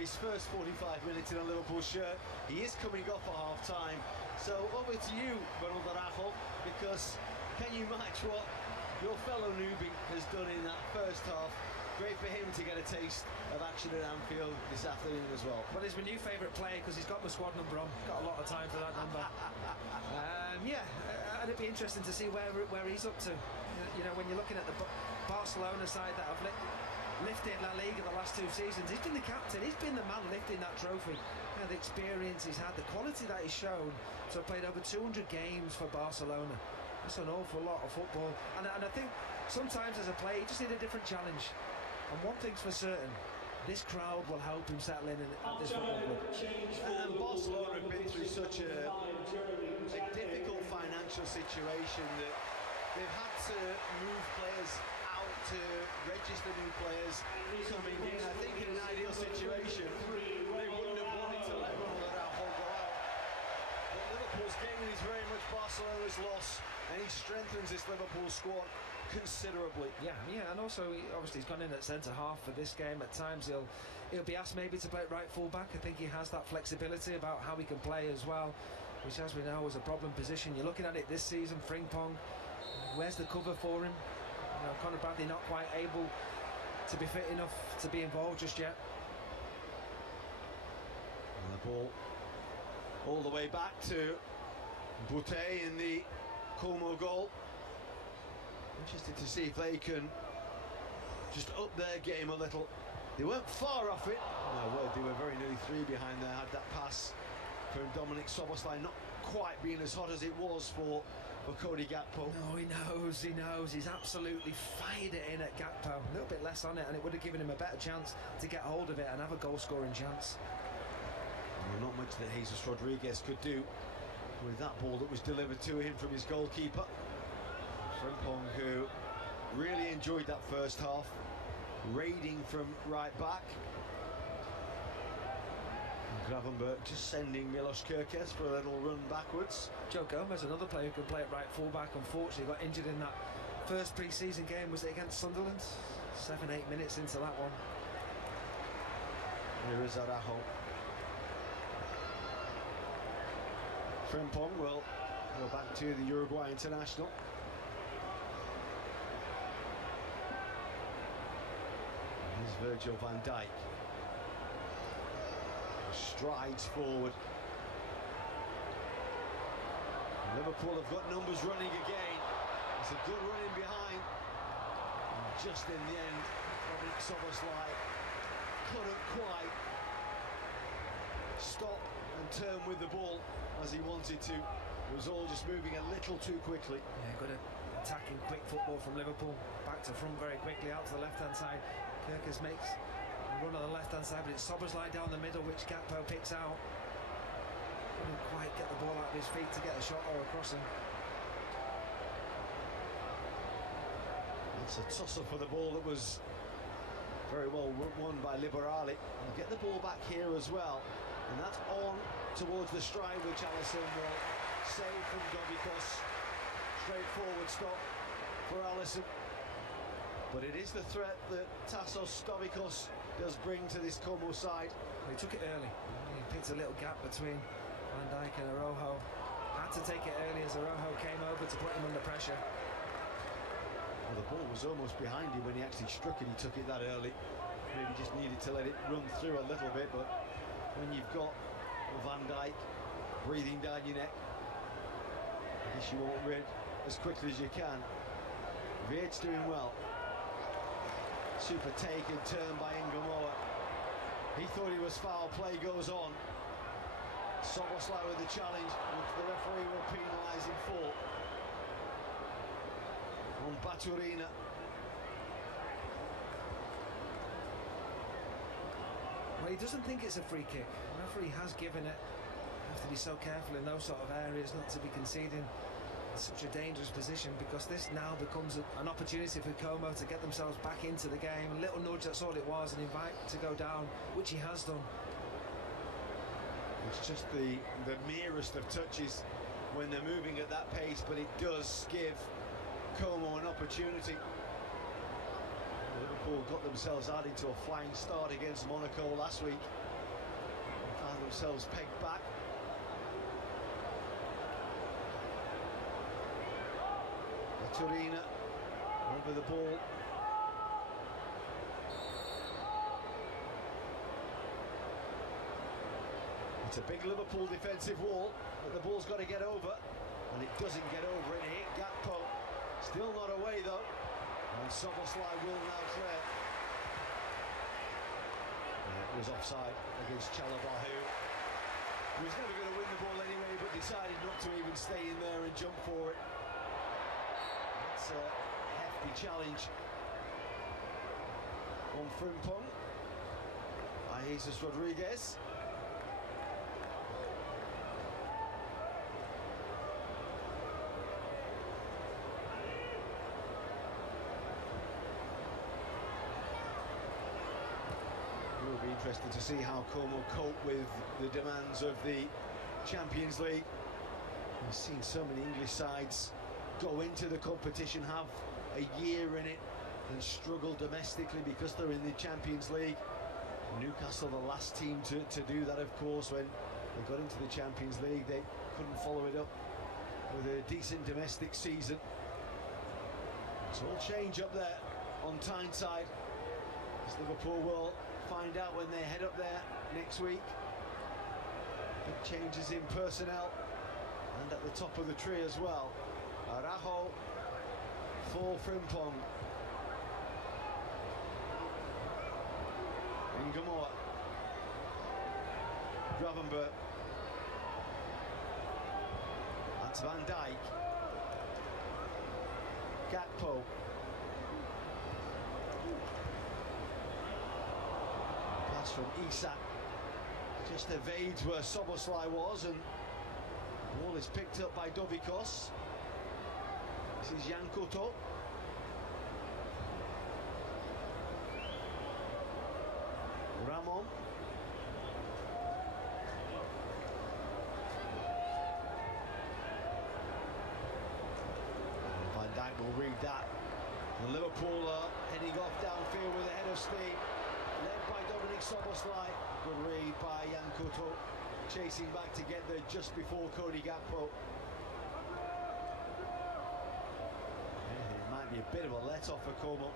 His first 45 minutes in a Liverpool shirt. He is coming off at half-time. So over to you, Ronald Araujo, because can you match what your fellow newbie has done in that first half? Great for him to get a taste of action at Anfield this afternoon as well. Well, he's my new favourite player because he's got my squad number on. Got a lot of time for that number. And it'd be interesting to see where he's up to. You know, when you're looking at the Barcelona side that have lifted La Liga the last 2 seasons, he's been the captain, he's been the man lifting that trophy. You know, the experience he's had, the quality that he's shown. So played over 200 games for Barcelona. That's an awful lot of football. And I think sometimes as a player, you just need a different challenge. And one thing's for certain, this crowd will help him settle in at this football club. And Barcelona have been through such a difficult financial situation that they've had to move players out to register new players coming in. I think in an ideal situation, they wouldn't have wanted to let Ronald Araujo go out. But Liverpool's game is very much Barcelona's loss, and he strengthens this Liverpool squad considerably. Yeah, and also obviously he's gone in at centre half for this game. At times he'll be asked maybe to play at right full back. I think he has that flexibility about how he can play as well, which as we know is a problem position. You're looking at it this season, Frimpong, where's the cover for him? You know, Conor Bradley not quite able to be fit enough to be involved just yet. And the ball all the way back to Boutte in the Como goal. Interested to see if they can just up their game a little. They weren't far off it. No, well, they were very nearly 3 behind there. Had that pass from Dominic Szoboszlai, not quite being as hot as it was for Cody Gakpo. No, he knows. He's absolutely fired it in at Gakpo. A little bit less on it, and it would have given him a better chance to get hold of it and have a goal-scoring chance. Well, not much that Jesus Rodriguez could do with that ball that was delivered to him from his goalkeeper. Frimpong, who really enjoyed that first half, raiding from right back. Gravenberch just sending Milos Kerkez for a little run backwards. Joe Gomez, another player who could play at right full-back, unfortunately got injured in that first pre-season game. Was it against Sunderland? 7-8 minutes into that one. Here is Araujo. Frimpong will go back to the Uruguay international. Here's Virgil van Dijk. Strides forward. Liverpool have got numbers running again. It's a good run in behind. And just in the end, Dominic Szoboszlai couldn't quite stop and turn with the ball as he wanted to. It was all just moving a little too quickly. Yeah, good attacking quick football from Liverpool. Back to front very quickly, out to the left-hand side. Kerkez makes a run on the left-hand side, but it's Szoboszlai down the middle, which Gakpo picks out. Couldn't quite get the ball out of his feet to get a shot or a crossing. It's a tussle for the ball that was very well won by Liberali. They'll get the ball back here as well, and that's on towards the stride, which Alisson will save from Dobikos. Straightforward stop for Alisson. But it is the threat that Tassos Dobikos does bring to this Como side. He took it early. He picked a little gap between Van Dijk and Araujo. Had to take it early as Araujo came over to put him under pressure. Well, the ball was almost behind him when he actually struck it. He took it that early. Maybe just needed to let it run through a little bit, but when you've got Van Dijk breathing down your neck, I guess you won't rid as quickly as you can. Viet's doing well. Super take and turn by Ingamoa. He thought he was foul. Play goes on. Szoboszlai with the challenge, which the referee will penalise him for. On Baturina. Well, he doesn't think it's a free kick. The referee has given it. You have to be so careful in those sort of areas not to be conceding such a dangerous position, because this now becomes an opportunity for Como to get themselves back into the game. A little nudge, that's all it was, and invite to go down, which he has done. It's just the merest of touches when they're moving at that pace, but it does give Como an opportunity. Liverpool got themselves added to a flying start against Monaco last week and found themselves pegged back. Turina over the ball. It's a big Liverpool defensive wall, but the ball's got to get over, and it doesn't get over. It hit Gakpo. Still not away though, and Szoboszlai will now clear. It was offside against Chalobah, who was never going to win the ball anyway, but decided not to even stay in there and jump for it. It's a hefty challenge on Frimpong by Jesus Rodriguez. It will be interesting to see how Como cope with the demands of the Champions League. We've seen so many English sides go into the competition, have a year in it, and struggle domestically because they're in the Champions League. Newcastle, the last team to do that, of course. When they got into the Champions League, they couldn't follow it up with a decent domestic season. It's all change up there on Tyneside, as Liverpool will find out when they head up there next week. Big changes in personnel and at the top of the tree as well. Araujo for Frimpong. Ingamoa. Gravenberch. That's Van Dijk. Gakpo. Pass from Isak. Just evades where Szoboszlai was, and the ball is picked up by Dovikos. This is Yankoto. Ramon. Van Dijk will read that. And Liverpool are heading off downfield with a head of steam, led by Dominic Szoboszlai. Good read by Yankoto, chasing back to get there just before Cody Gakpo. It might be a bit of a let-off for Como,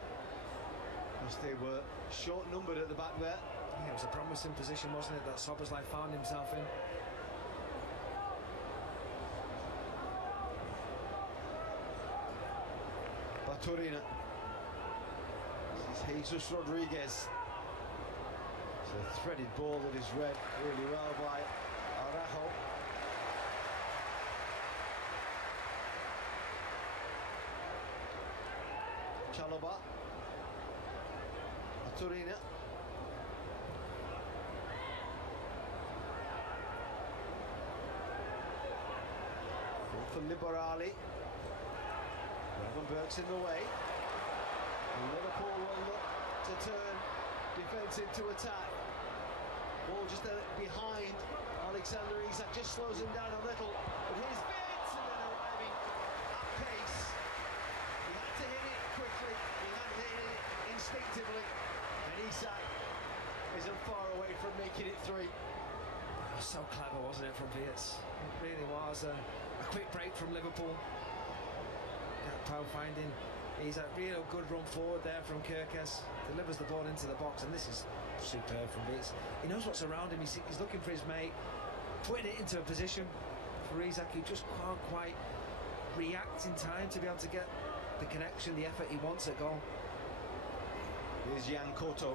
because they were short-numbered at the back there. Yeah, it was a promising position, wasn't it, that Szoboszlai found himself in. Baturina. This is Jesus Rodriguez. It's a threaded ball that is read really well by Araujo. Chalobah. Baturina. For Liberali. Gravenberch's in the way. And Liverpool will look to turn defence into attack. Ball just behind Alexander Isak, just slows him down a little. But here's Vince, and then arriving at pace. He had to hit it quickly, he had to hit it instinctively. And Isak isn't far away from making it three. Oh, so clever, wasn't it, from Vince? It really was. A quick break from Liverpool. Gakpo finding he's a real good run forward there from Kirkes, delivers the ball into the box, and this is superb from Vince. He knows what's around him, he's looking for his mate, putting it into a position for Isak, who just can't quite react in time to be able to get the connection, the effort he wants at goal. Here's Yankoto.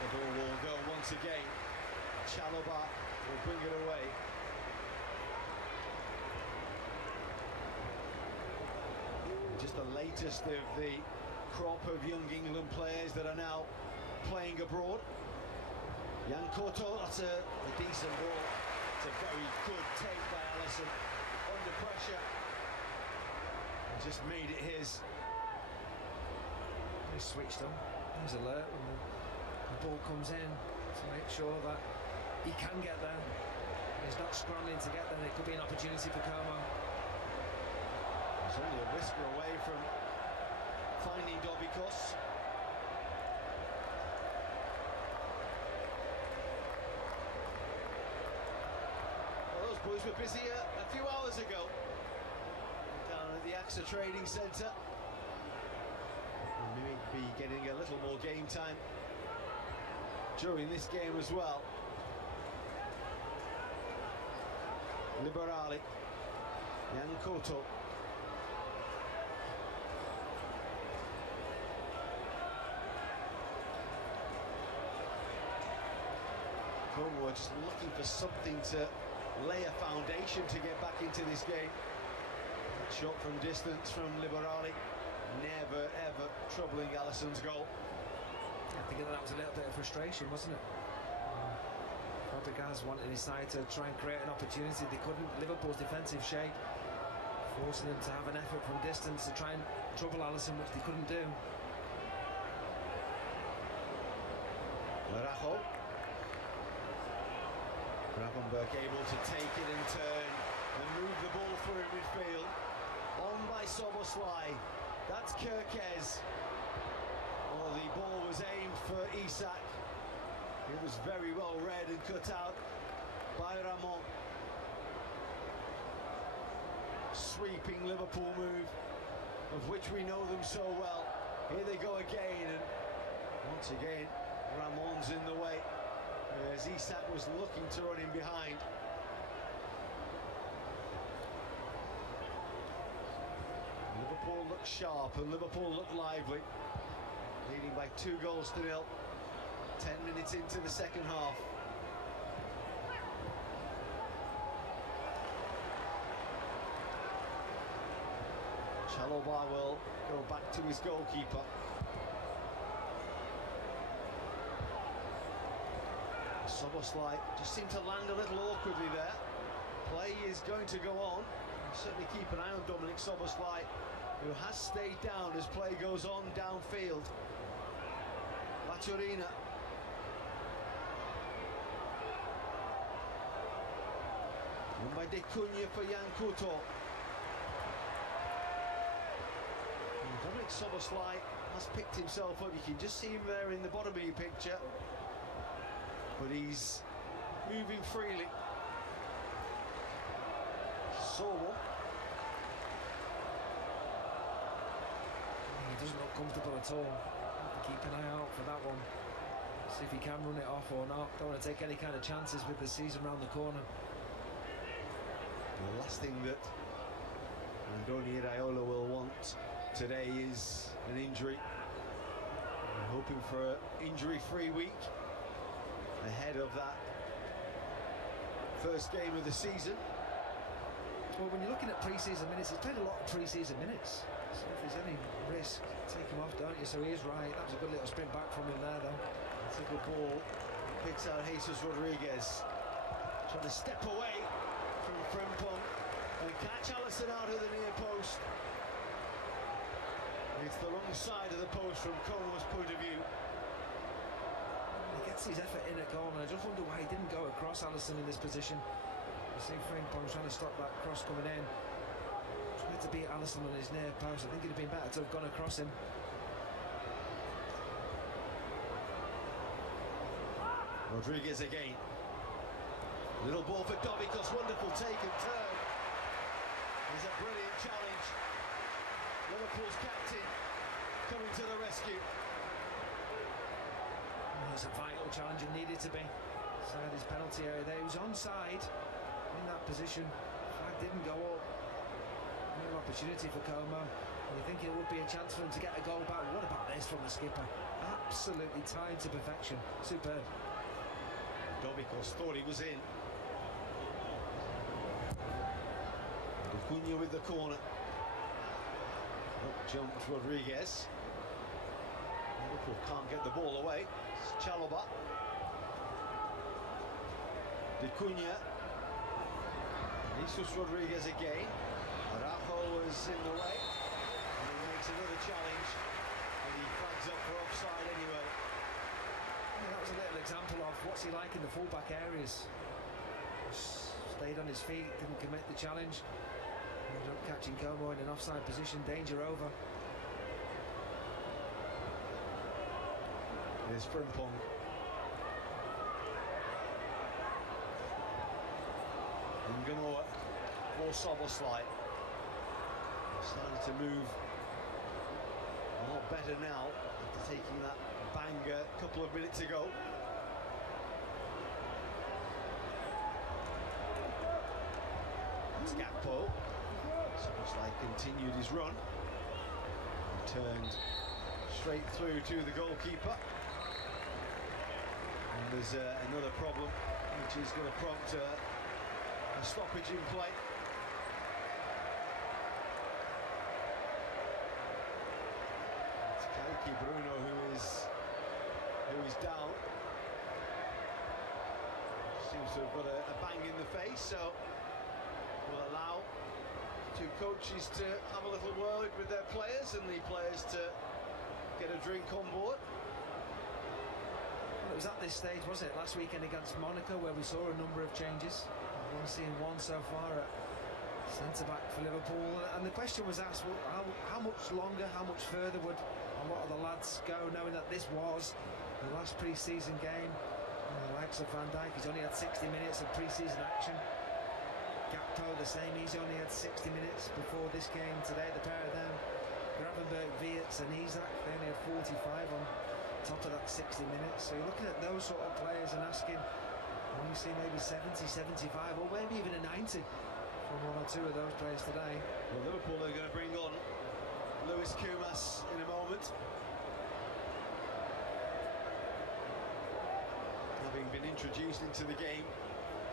The ball will go once again. Chalobah will bring it away. latest of the crop of young England players that are now playing abroad. Jan Koto, that's a decent ball. It's a very good take by Alisson under pressure. And just made it his. He switched on. He's alert when the ball comes in to make sure that he can get there. He's not scrambling to get there. It could be an opportunity for Como. He's only a whisker away from finding Dobikos. Well, those boys were busy a few hours ago down at the AXA Trading Centre. We may be getting a little more game time during this game as well. Liberali, Jan Koto. Como are just looking for something to lay a foundation to get back into this game. Shot from distance from Liberali, never ever troubling Alisson's goal. I think that was a little bit of frustration, wasn't it? Fabregas wanted his side to try and create an opportunity. They couldn't. Liverpool's defensive shape forcing them to have an effort from distance to try and trouble Alisson, which they couldn't do. Larajo. Gravenberg able to take it and turn and move the ball through midfield. On by Soboslai. That's Kirkez. Well, the ball was aimed for Isak. It was very well read and cut out by Ramon. Sweeping Liverpool move, of which we know them so well. Here they go again, and once again, Ramon's in the way, as Isak was looking to run in behind. Liverpool look sharp and Liverpool look lively, leading by 2-0. 10 minutes into the second half. Chalobah will go back to his goalkeeper. Soboslai just seemed to land a little awkwardly there. Play is going to go on. Certainly keep an eye on Dominic Soboslai, who has stayed down as play goes on downfield. Maturina. Won by De Cunha for Jan Koto. Dominic Soboslai has picked himself up. You can just see him there in the bottom of your picture. But he's moving freely. Saw one. He doesn't look comfortable at all. Keep an eye out for that one. See if he can run it off or not. Don't want to take any kind of chances with the season round the corner. The last thing that Andoni Iraola will want today is an injury. I'm hoping for an injury-free week ahead of that first game of the season. Well, when you're looking at pre-season minutes, he's played a lot of pre-season minutes. So if there's any risk, take him off, don't you? So he is right. That was a good little sprint back from him there, though. It's a good ball. Picks out Jesus Rodriguez. Trying to step away from Frimpong and catch Alisson out of the near post. It's the wrong side of the post from Cole's point of view. He gets his effort in at goal, and I just wonder why he didn't go across Alisson in this position. You see Frimpong trying to stop that cross coming in. Tried to beat Alisson on his near post. I think it'd have been better to have gone across him. Rodriguez again. Little ball for Dobikos, wonderful take and turn. It's a brilliant challenge. Liverpool's captain coming to the rescue. It's a vital challenge and needed to be. Inside his penalty area there. He was onside in that position. Flag didn't go up. No opportunity for Como. And you think it would be a chance for him to get a goal back. What about this from the skipper? Absolutely timed to perfection. Superb. Dobikos thought he was in. Cunha with the corner. Up jumped Rodriguez. Liverpool can't get the ball away. It's Chalobah. De Cunha. Jesus Rodriguez again. Araujo was in the way. And he makes another challenge. And he flags up for offside anyway. Yeah, that was a little example of what's he like in the fullback areas. Stayed on his feet, didn't commit the challenge. Ended up catching Como in an offside position, danger over. There's Frimpong. Nganoa for Soboslai. Starting to move a lot better now after taking that banger a couple of minutes ago. It's Gakpo. Soboslai continued his run. He turned straight through to the goalkeeper. And there's another problem, which is going to prompt a stoppage in play. It's Kaki Bruno who is down. Seems to have got a bang in the face, so will allow two coaches to have a little word with their players and the players to get a drink on board. Well, it was at this stage, wasn't it, last weekend against Monaco, where we saw a number of changes. We've only seen one so far at centre-back for Liverpool, and the question was asked, well, how much longer, how much further would a lot of the lads go, knowing that this was the last pre-season game. The likes of Van Dijk, he's only had 60 minutes of pre-season action. Gakpo the same, he's only had 60 minutes before this game today, the pair of them. Gravenberch, Wirtz and Isak, they only had 45 on top of that 60 minutes. So you're looking at those sort of players and asking, when you see maybe 70, 75 or maybe even a 90 from one or two of those players today. Well, Liverpool are going to bring on Luis Kumas in a moment. Having been introduced into the game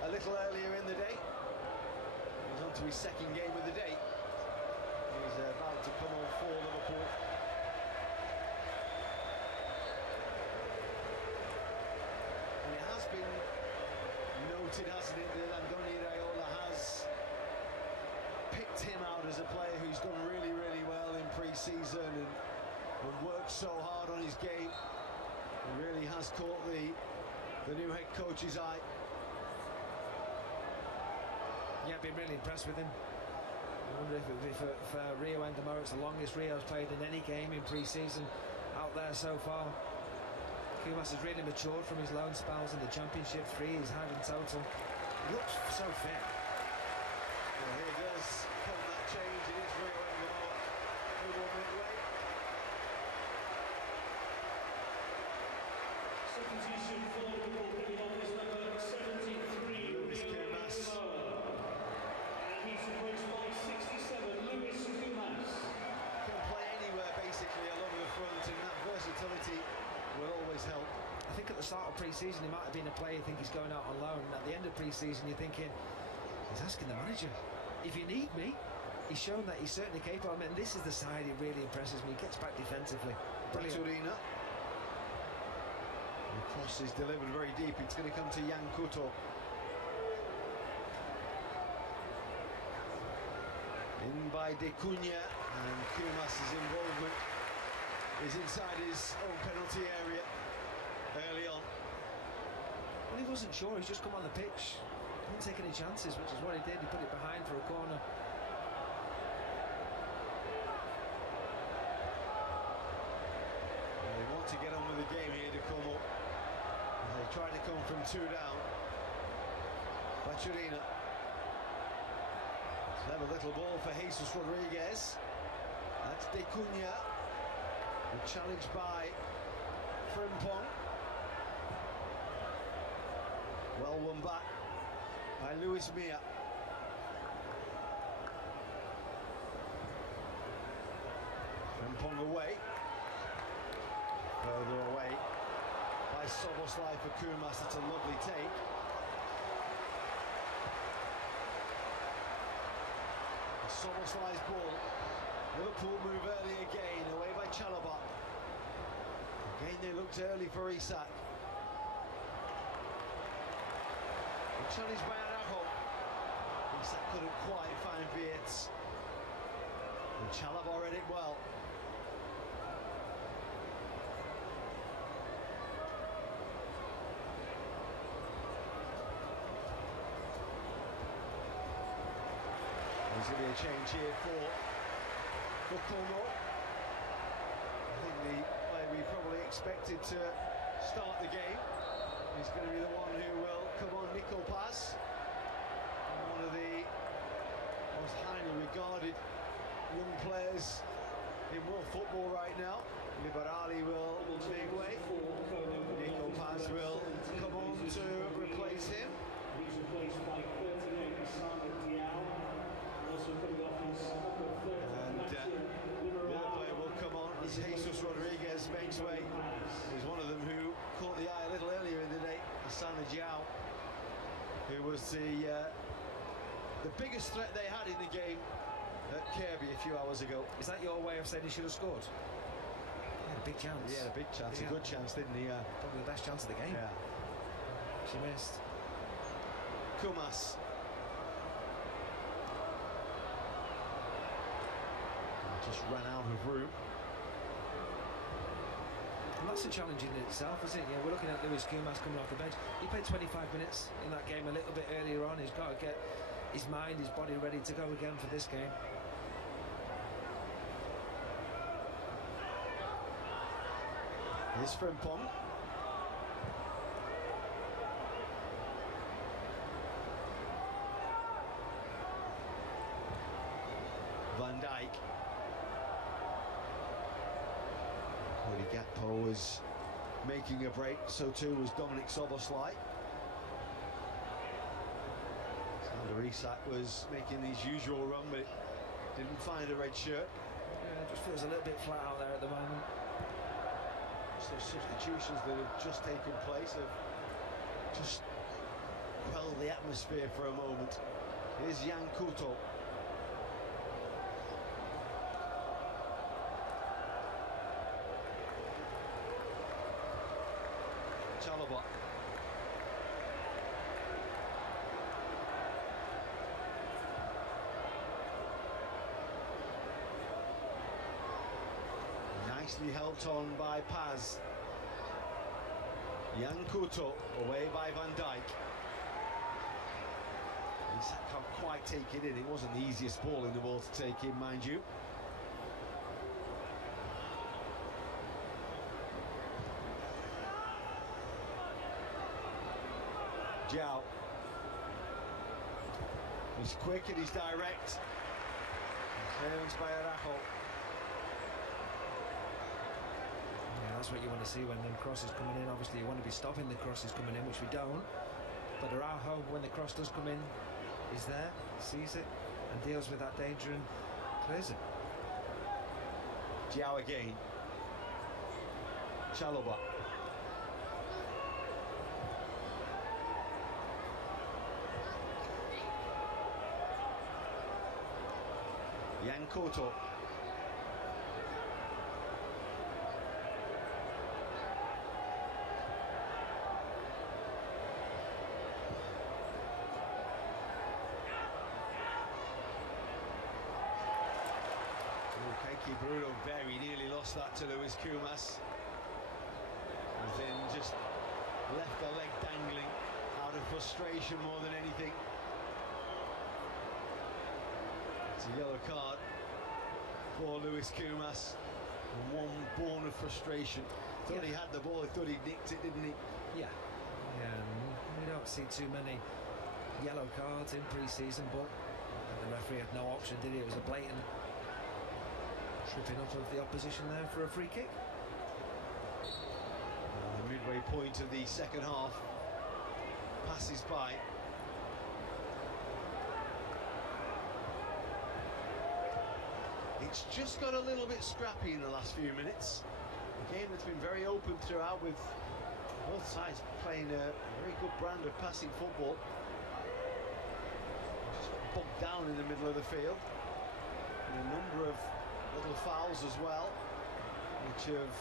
a little earlier in the day. He's on to his second game of the day. He's about to come on for Liverpool. And it has been noted, hasn't it, that Andoni Raiola has picked him out as a player who's done really, really well in pre-season and worked so hard on his game. He really has caught the new head coach's eye. Yeah, I've been really impressed with him. I wonder if it would be for Rio Endemol. It's the longest Rio's played in any game in pre-season out there so far. Kumas has really matured from his loan spells in the Championship. 3 he's had in total. He looks so fit. Well, here does come that change. It is Rio Endemol. Midway. Substitution for Liverpool coming on is number 73, Luis Kumas. And he's replaced by 67, Luis Kumas. Can play anywhere basically along the front, and that versatility will always help. I think at the start of pre-season he might have been a player you think he's going out on loan, and at the end of pre-season you're thinking, he's asking the manager, if you need me. He's shown that he's certainly capable. I mean, this is the side he really impresses me. He gets back defensively. Brilliant. Baturina. The cross is delivered very deep. It's going to come to Yan Couto. In by De Cunha, and Kumas' involvement is inside his own penalty area early on. Well, he wasn't sure. He's just come on the pitch. Didn't take any chances, which is what he did. He put it behind for a corner. Well, they want to get on with the game here to come up. They try to come from 2 down. Baturina. Have a little ball for Jesus Rodriguez. That's De Cunha. Challenged by Frimpong. Well won back by Luis Mia. Frimpong away. Further away by Soboslai for Kumas. That's a lovely take. Soboslai's ball. Liverpool move early again, away by Chalobah. Again they looked early for Isak. Challenged by Araujo. Isak couldn't quite find Wirtz. And Chalobah read it well. There's going to be a change here for Como. I think the player we probably expected to start the game is going to be the one who will come on, Nico Paz. One of the most highly regarded young players in world football right now. Liberali will make way. Nico Paz will come on to replace him. He's replaced by 38 Simon Diao. Also coming off his And the other player will come on as Jesus Rodriguez makes way. There's one of them who caught the eye a little earlier in the day, Asana Diao, who was the biggest threat they had in the game at Kirby a few hours ago. Is that your way of saying he should have scored? He had a big chance. He had a big chance, a good chance, didn't he? Probably the best chance of the game. Yeah. She missed. Kumas. Just ran out of room. And that's a challenge in itself, isn't it? Yeah, we're looking at Luis Kumas coming off the bench. He played 25 minutes in that game a little bit earlier on. He's got to get his mind, his body ready to go again for this game. Here's Frimpong. Van Dijk. Cody Gakpo was making a break, so too was Dominic Szoboszlai. Sander Isak was making his usual run, but didn't find a red shirt. Yeah, it just feels a little bit flat out there at the moment. So substitutions that have just taken place have just quelled the atmosphere for a moment. Here's Jan Couto. Chalobah. Nicely helped on by Paz. Jan Couto away by Van Dijk. Isak can't quite take it in. It wasn't the easiest ball in the world to take in, mind you. Joao. He's quick and he's direct. Clearance by Araujo. Yeah, that's what you want to see when them crosses coming in. Obviously, you want to be stopping the crosses coming in, which we don't. But Araujo, when the cross does come in, is there, sees it, and deals with that danger and clears it. Joao again. Chalobah. Jan Couto. Bruno very nearly lost that to Luis Kumas. And then just left the leg dangling out of frustration more than anything. It's a yellow card for Luis Kumas. And one born of frustration. Thought he had the ball, he thought he nicked it, didn't he? Yeah. We don't see too many yellow cards in pre-season, but the referee had no option, did he? It was a blatant tripping up of the opposition there for a free kick. The midway point of the second half passes by. It's just got a little bit scrappy in the last few minutes. A game that's been very open throughout, with both sides playing a very good brand of passing football. Just bogged down in the middle of the field. And a number of fouls as well, which have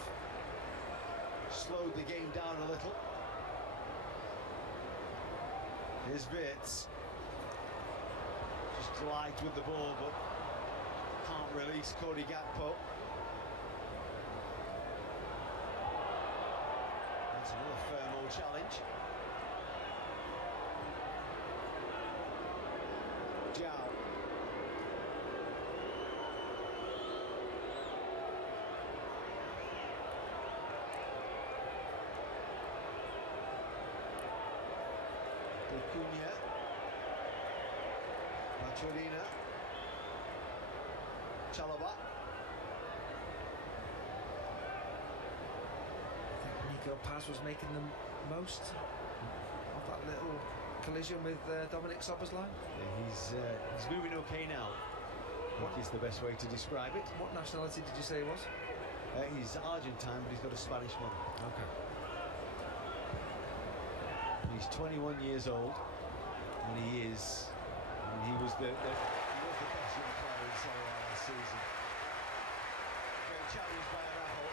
slowed the game down a little. Here's Vitz. Just glides with the ball, but can't release Cody Gakpo. That's another Fermo challenge. Zhao. Cunha, Maturidina, Chalobah. I think Nico Paz was making the most of that little collision with Dominic Szoboszlai. Yeah, he's moving okay now. I think is the best way to describe it. What nationality did you say he was? He's Argentine, but he's got a Spanish mum. Okay. He's 21 years old, and he was the best young player in Serie A last season. Great challenge by Araujo.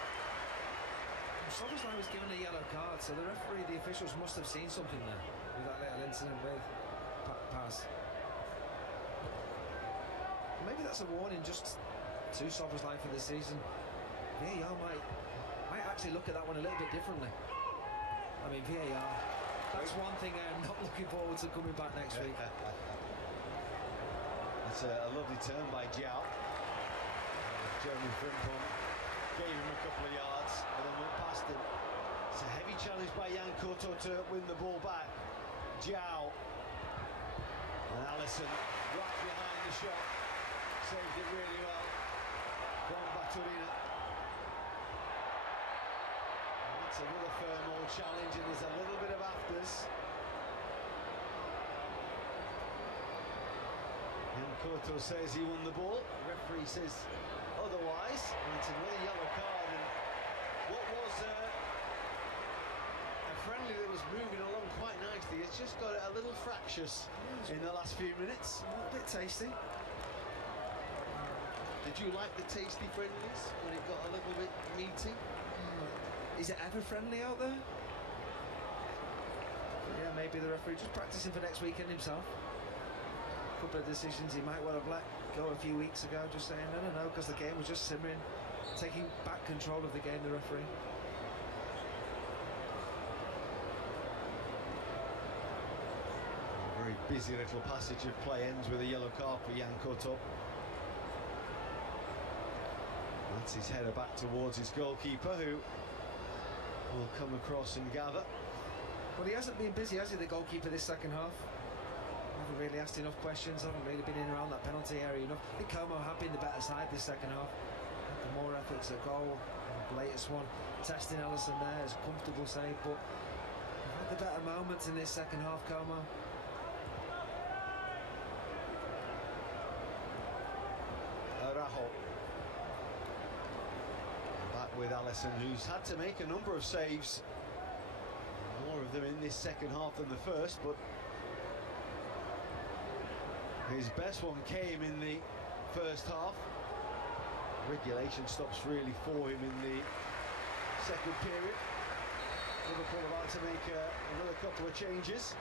Szoboszlai was given a yellow card, so the referee, the officials must have seen something there with that little incident with Paz. Maybe that's a warning just to Szoboszlai for the season. VAR might actually look at that one a little bit differently. I mean, VAR. That's one thing I'm not looking forward to coming back next week. It's a lovely turn by Zhao. Jeremy Frimpong gave him a couple of yards and then went past him. It's a heavy challenge by Jan Couto to win the ball back. Zhao and Alisson right behind the shot. Saved it really well. Juan Baturina. It's another Fermo challenge, and there's a little bit of afters. And Couto says he won the ball. The referee says otherwise, and it's another yellow card. And what was a friendly that was moving along quite nicely, it's just got a little fractious in the last few minutes. A bit tasty. Did you like the tasty friendlies when it got a little bit meaty? Is it ever friendly out there? Yeah, maybe the referee just practicing for next weekend himself. A couple of decisions he might well have let go a few weeks ago, just saying no, because the game was just simmering, taking back control of the game, the referee. A very busy little passage of play ends with a yellow card for Jan Couto. That's his header back towards his goalkeeper, who will come across and gather. Well, he hasn't been busy, has he, the goalkeeper, this second half? Haven't really asked enough questions, haven't really been in around that penalty area enough. I think Como have been the better side this second half. The more efforts at goal, the latest one, testing Alisson there, is a comfortable save, but they've had the better moments in this second half, Como. Araujo. Back with Alisson, who's had to make a number of saves. More of them in this second half than the first, but his best one came in the first half. Regulation stops really for him in the second period. Liverpool about to make another couple of changes.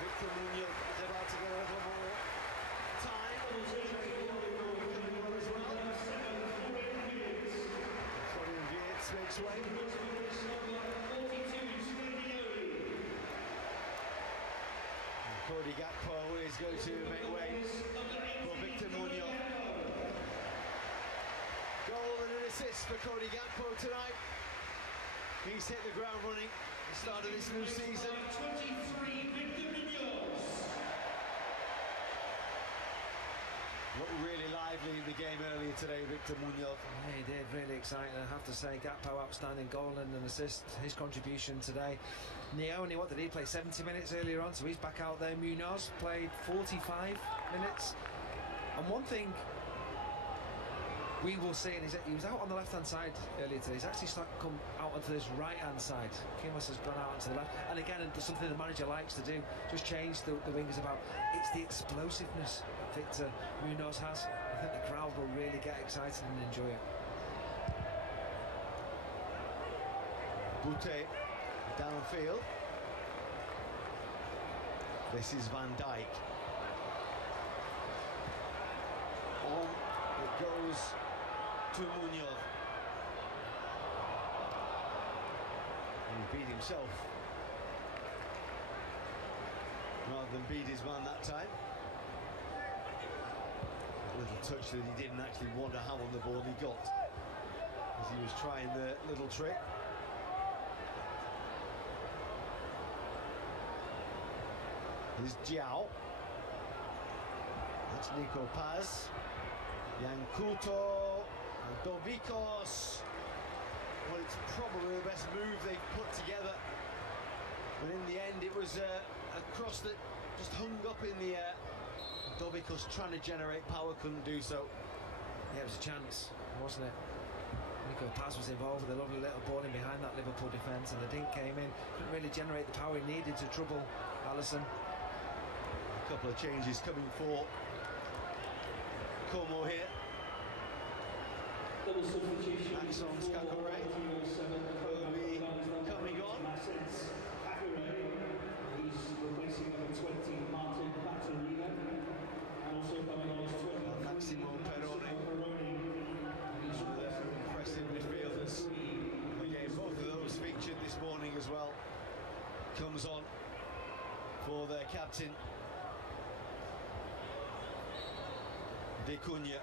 Victor Munoz is about to get a little more time. Florian Wirtz makes way. Cody Gakpo is going to make way for Victor Munoz. Goal and an assist for Cody Gakpo tonight. He's hit the ground running at the start of this new season. 23, Victor Munoz. Looked really lively in the game earlier today, Victor Munoz. Yeah, he did, really exciting. I have to say, Gakpo outstanding goal and an assist. His contribution today. Neoni, what did he play? 70 minutes earlier on, so he's back out there. Munoz played 45 minutes. And one thing we will see, and he was out on the left-hand side earlier today. He's actually started to come out onto this right-hand side. Kumas has gone out onto the left, and again, something the manager likes to do, just change the wingers about. It's the explosiveness Victor Munoz has. I think the crowd will really get excited and enjoy it. Bute downfield. This is Van Dijk. On it goes to Munoz. And he beat himself rather than beat his man that time. A little touch that he didn't actually want to have on the ball, he got as he was trying the little trick. Here's Jiao. That's Nico Paz. Yankuto. And Dovikos. Well, it's probably the best move they've put together. But in the end, it was a cross that just hung up in the air. Dovikos trying to generate power, couldn't do so. Yeah, it was a chance, wasn't it? Nico Paz was involved with a lovely little ball in behind that Liverpool defence, and the dink came in. Couldn't really generate the power he needed to trouble Alisson. A couple of changes coming for Como here. Double substitution. Maxon Kakure will be coming on. He's replacing number 20 Martin Patorina, and also coming on is 20 Maximo Perrone. One of their impressive midfielders. Again, both of those featured this morning as well. Comes on for their captain, De Cunha.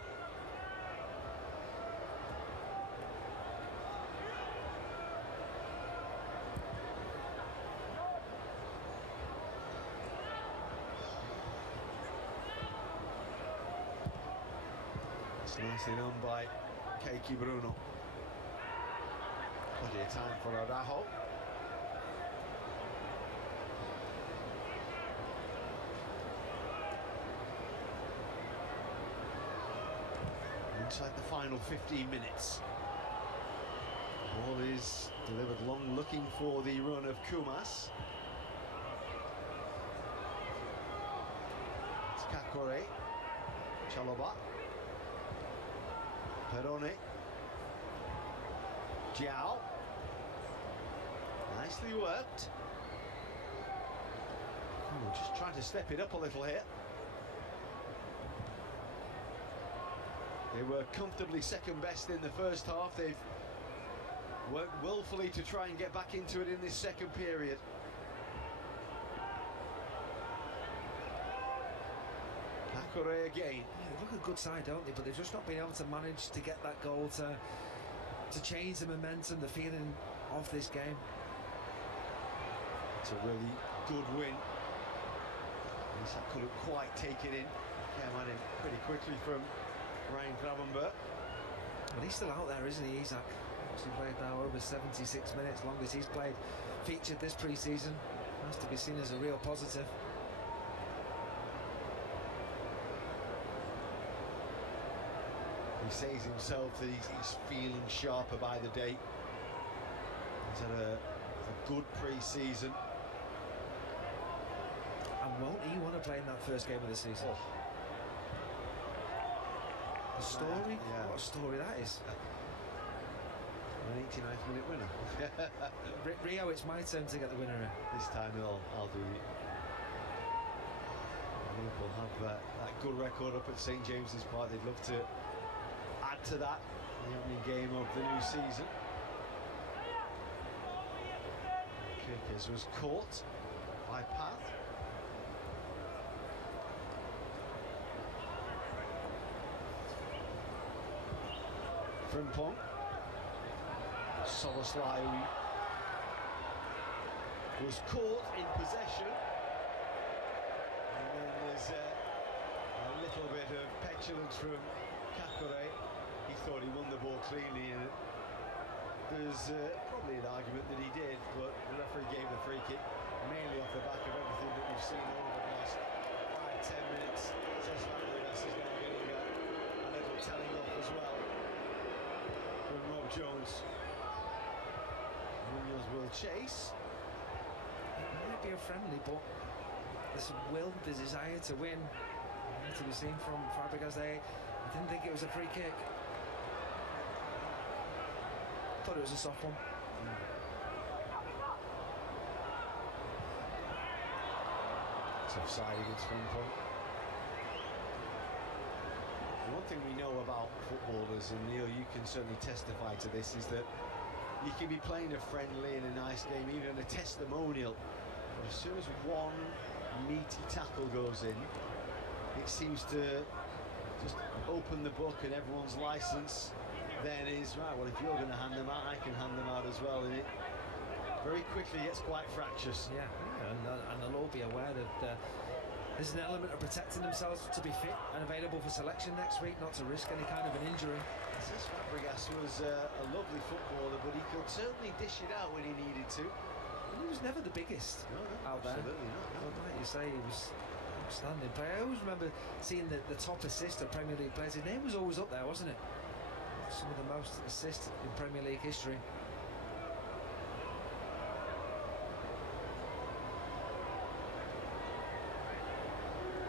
It's nicely done by Keiki Bruno. Plenty of time for Araujo. Inside the final 15 minutes. Ball is delivered long, looking for the run of Kumas. It's Kakure. Chalobah. Perrone. Jiao. Nicely worked. Just trying to step it up a little here. They were comfortably second best in the first half. They've worked willfully to try and get back into it in this second period. Kakure again. Yeah, they look a good side, don't they? But they've just not been able to manage to get that goal to change the momentum, the feeling of this game. It's a really good win. Isak couldn't quite take it in. Came at him pretty quickly from Ryan Gravenberg. But he's still out there, isn't he, Isak? He's played now over 76 minutes, longest he's played, featured this pre-season. Has to be seen as a real positive. He says himself that he's feeling sharper by the day. He's had a good pre-season. And won't he want to play in that first game of the season? Oh. The story? Yeah. What a story that is. An 89th minute winner. Rio, it's my turn to get the winner in. This time I'll do it. Liverpool have that good record up at St James's Park. They'd love to add to that in the opening game of the new season. Kickers was caught by Path. Frimpong. Szoboszlai was caught in possession. And then there's a little bit of petulance from Kakure. He thought he won the ball cleanly, and there's probably an argument that he did, but the referee gave the free kick mainly off the back of everything that we've seen over the last 5-10 minutes. Cesc Fabregas is now getting a little telling off as well. chase. It might be a friendly, but this will, the desire to win, to be seen from Fabregas there. I didn't think it was a free kick. Thought it was a soft one. It's offside against Liverpool. The one thing we know about footballers, and Neil, you can certainly testify to this, is that you can be playing a friendly and a nice game, even a testimonial, but as soon as one meaty tackle goes in, it seems to just open the book, and everyone's license then is, right, well, if you're going to hand them out, I can hand them out as well, and it very quickly gets quite fractious. Yeah, and they'll all be aware that there's an element of protecting themselves to be fit and available for selection next week, not to risk any kind of an injury. Says Fabregas was a lovely footballer, but he could certainly dish it out when he needed to. He was never the biggest out there. Absolutely not. But like you say, he was outstanding player. I always remember seeing the top assist of Premier League players. His name was always up there, wasn't it? Some of the most assists in Premier League history.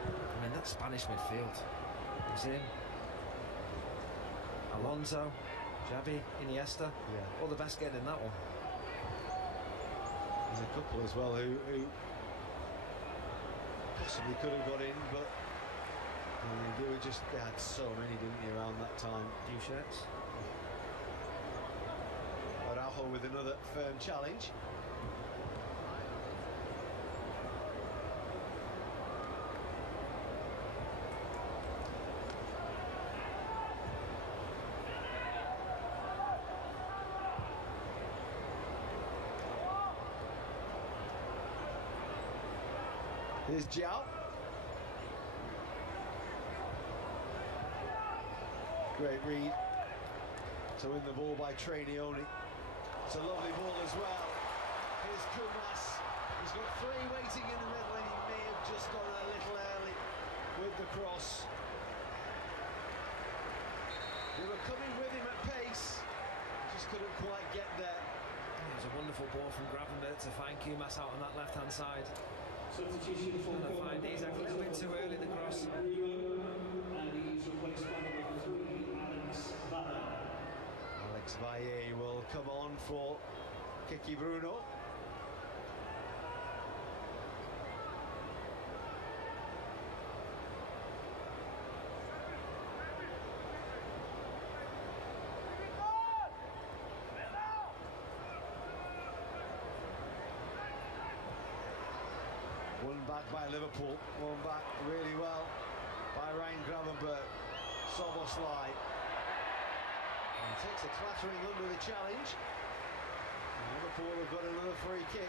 I mean, that Spanish midfield was him, Alonso, Xavi, Iniesta. Yeah. All the best getting in that one. There's a couple as well who possibly could have got in, but they had so many, didn't they, around that time. New shirts. Araujo with another firm challenge. Here's Giao. Great read to win the ball by Trainioni. It's a lovely ball as well. Here's Kumas. He's got three waiting in the middle, and he may have just gone a little early with the cross. They were coming with him at pace, just couldn't quite get there. It was a wonderful ball from Gravenberch to find Kumas out on that left-hand side. Substitution for And I find he's a little bit too early, the cross. and he's replaced by number 3, Alex Valle. Alex Valle will come on for Kiki Bruno. Won back by Liverpool, won back really well by Ryan Gravenberch. Soboslai. And takes a clattering under the challenge. And Liverpool have got another free kick.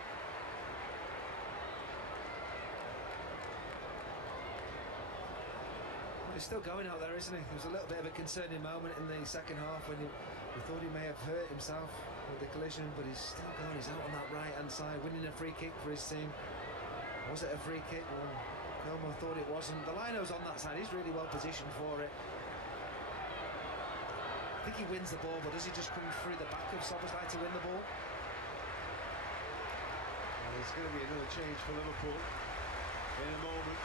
He's still going out there, isn't he? There was a little bit of a concerning moment in the second half when we thought he may have hurt himself with the collision, but he's still going. He's out on that right-hand side, winning a free kick for his team. Was it a free kick? Well, Como thought it wasn't. The lino's on that side. He's really well positioned for it. I think he wins the ball, but does he just come through the back of Soboslai to win the ball? Well, there's going to be another change for Liverpool in a moment.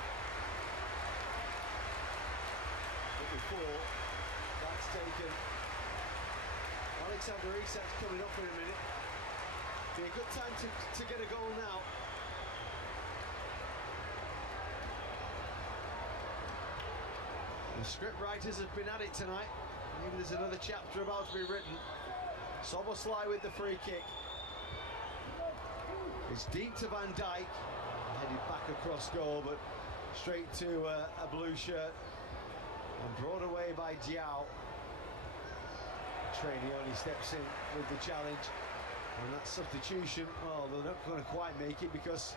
But before that's taken, Alexander Isak's coming up in a minute. Be a good time to get a goal now. The script writers have been at it tonight. Maybe there's another chapter about to be written. Soboslai with the free kick. It's deep to Van Dijk. Headed back across goal, but straight to a blue shirt. And brought away by Giao. Trainioni steps in with the challenge. And that substitution, well, they're not going to quite make it because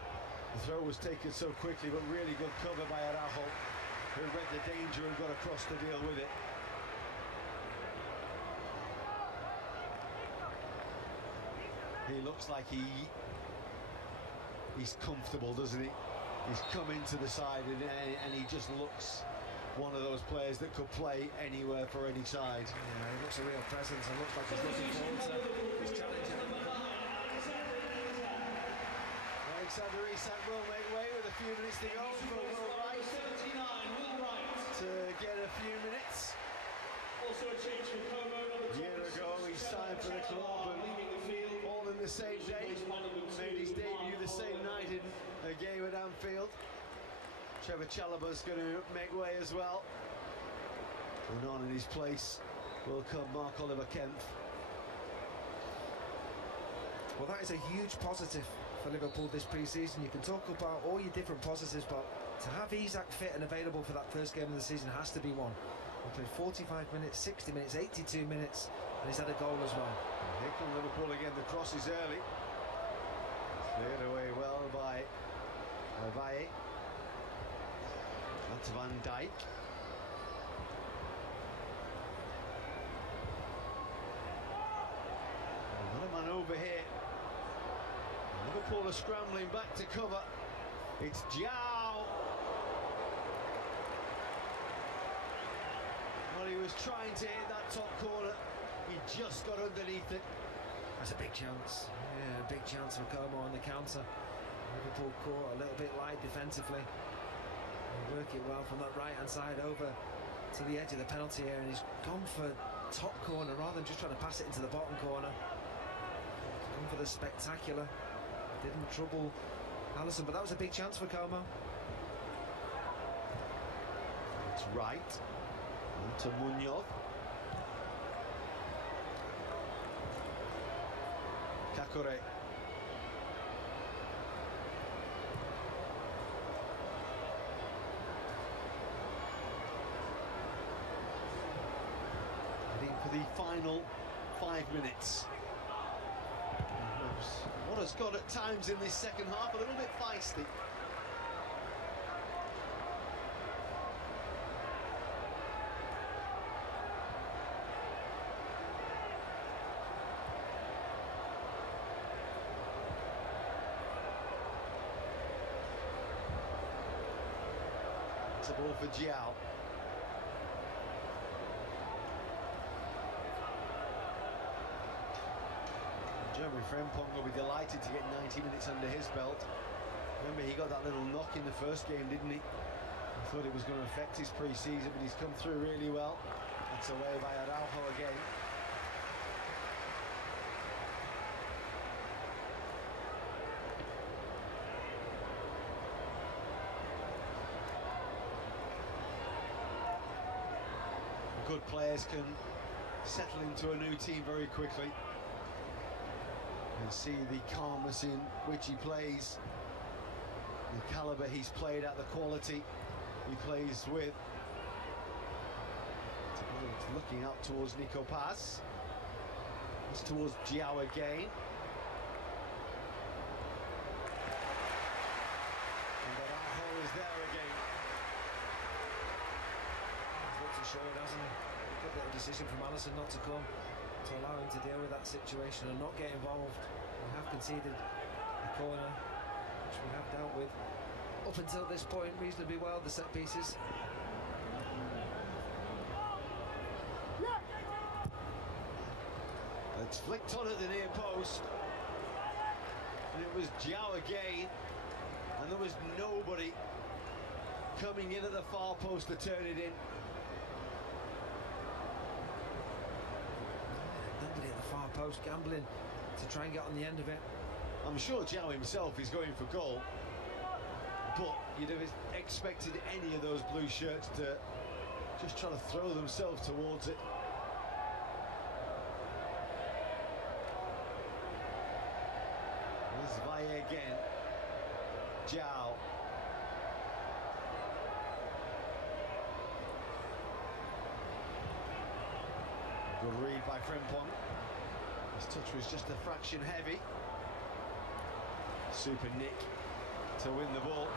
the throw was taken so quickly, but really good cover by Araujo, who read the danger and got across to deal with it. He looks like he's comfortable, doesn't he? He's come into the side and he just looks one of those players that could play anywhere for any side. Yeah, he looks a real presence and looks like he's looking forward to his challenge. Alexander Isak will make way with a few minutes to go for Will Wright 79, Will Wright. to get a few minutes. Also a change for Como, number A year ago he signed for the club and leaving the field. all in the same day. Made his debut the same night in a game at Anfield. Trevor Chalobah's going to make way as well. And on in his place will come Mark-Oliver Kempf. Well, that is a huge positive for Liverpool this pre-season. You can talk about all your different positives, but to have Isak fit and available for that first game of the season has to be one. He played 45 minutes, 60 minutes, 82 minutes, and he's had a goal as well. Here come Liverpool again, the cross is early. Cleared away well by Valle. That's Van Dijk. Another man over here. Liverpool are scrambling back to cover. It's João. Well, he was trying to hit that top corner. He just got underneath it. That's a big chance. Yeah, a big chance for Como on the counter. Liverpool caught a little bit light defensively. They work it well from that right-hand side over to the edge of the penalty area, and he's gone for top corner rather than just trying to pass it into the bottom corner. He's gone for the spectacular. Didn't trouble Alisson, but that was a big chance for Como. It's right. On to Munoz. Kakure. Heading for the final 5 minutes. What has got at times in this second half a little bit feisty. It's a ball for João. Jeremy Frimpong will be delighted to get 90 minutes under his belt. Remember, he got that little knock in the first game, didn't he? I thought it was going to affect his pre-season, but he's come through really well. That's away by Araujo again. Good players can settle into a new team very quickly. And see the calmness in which he plays, the calibre he's played at, the quality he plays with. Looking up towards Nico Paz. It's towards João again. And Araujo is there again. He's looked assured, hasn't he? Good little decision from Alisson not to come, to allow him to deal with that situation and not get involved. We have conceded a corner, which we have dealt with up until this point reasonably well, the set pieces. It's flicked on at the near post, and it was João again, and there was nobody coming in at the far post to turn it in. Nobody at the far post gambling to try and get on the end of it. I'm sure João himself is going for goal, but you'd have expected any of those blue shirts to just try to throw themselves towards it. There's Valle again. João. Good read by Frimpong. His touch was just a fraction heavy. Super nick to win the ball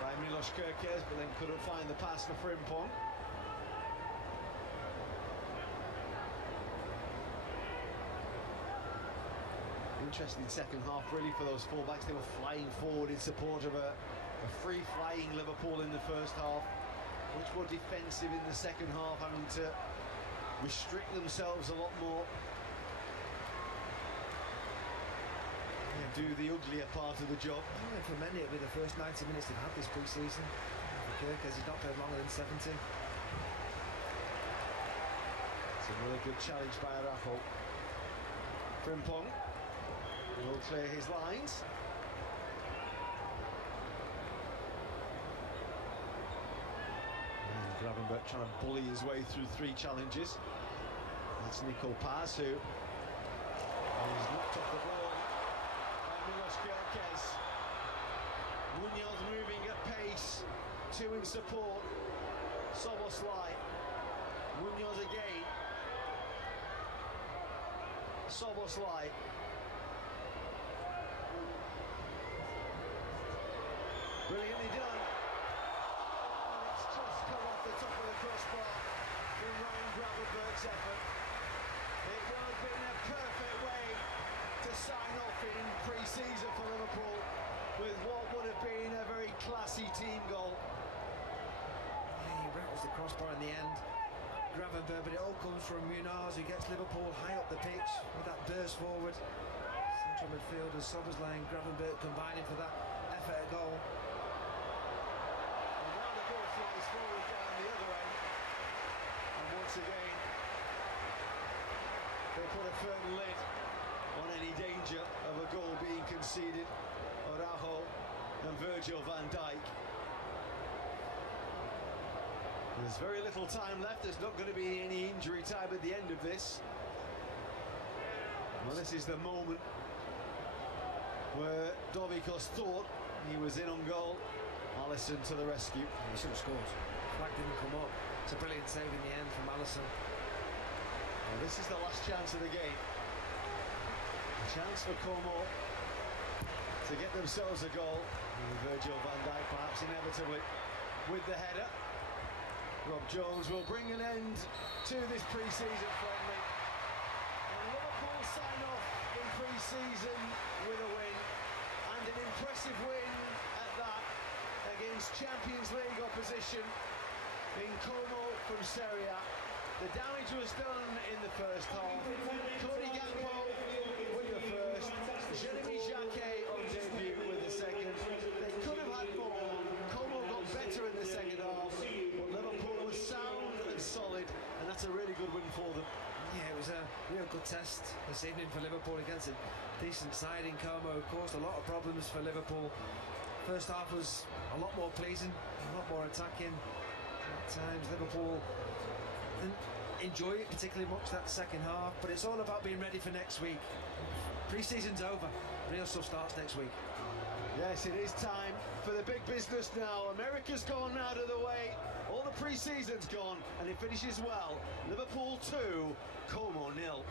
by Milos Kerkez, but then couldn't find the pass for Frimpong. Interesting second half really for those fullbacks. They were flying forward in support of a free-flying Liverpool in the first half, much more defensive in the second half, having to restrict themselves a lot more. Yeah, do the uglier part of the job. Yeah, for many, it'll be the first 90 minutes they've had this pre-season. For Kirk, as he's not played longer than 70. It's a really good challenge by Araujo. Frimpong will clear his lines. And Gravenberch trying to bully his way through 3 challenges. That's Nico Paz, who has knocked off the ball by Milos Kerkez. Munoz moving at pace, 2 in support. Soboslai. Munoz again. Soboslai. Brilliantly done. And it's just come off the top of the crossbar from Ryan Gravenberch's effort. It would have been a perfect way to sign off in pre-season for Liverpool with what would have been a very classy team goal. Yeah, he rattles the crossbar in the end. Gravenberch, but it all comes from Munoz, who gets Liverpool high up the pitch with that burst forward. Central midfielders, Soboslai and Gravenberch combining for that effort at goal. And now the ball flies forward down the other end. And once again, they put a firm lid on any danger of a goal being conceded. Araujo and Virgil van Dijk. There's very little time left. There's not going to be any injury time at the end of this. Well, this is the moment where Dovikos thought he was in on goal. Alisson to the rescue. He should have scored. Flag didn't come up. It's a brilliant save in the end from Alisson. Well, this is the last chance of the game. A chance for Como to get themselves a goal. And Virgil van Dijk perhaps inevitably with the header. Rob Jones will bring an end to this pre-season friendly. And Liverpool sign off in pre-season with a win, and an impressive win at that against Champions League opposition in Como from Serie A. The damage was done in the first half. Cody Gakpo with the first, Jeremy Jacquet on debut with the second. They could have had more. Como got better in the second half, but Liverpool was sound and solid, and that's a really good win for them. Yeah, it was a real good test this evening for Liverpool against a decent side in Como. Caused a lot of problems for Liverpool. First half was a lot more pleasing, a lot more attacking. At times Liverpool didn't enjoy it particularly much that second half, but it's all about being ready for next week. Pre-season's over, real stuff starts next week. Yes, it is time for the big business now. America's gone out of the way, all the pre-season's gone, and it finishes well. Liverpool 2, Como 0.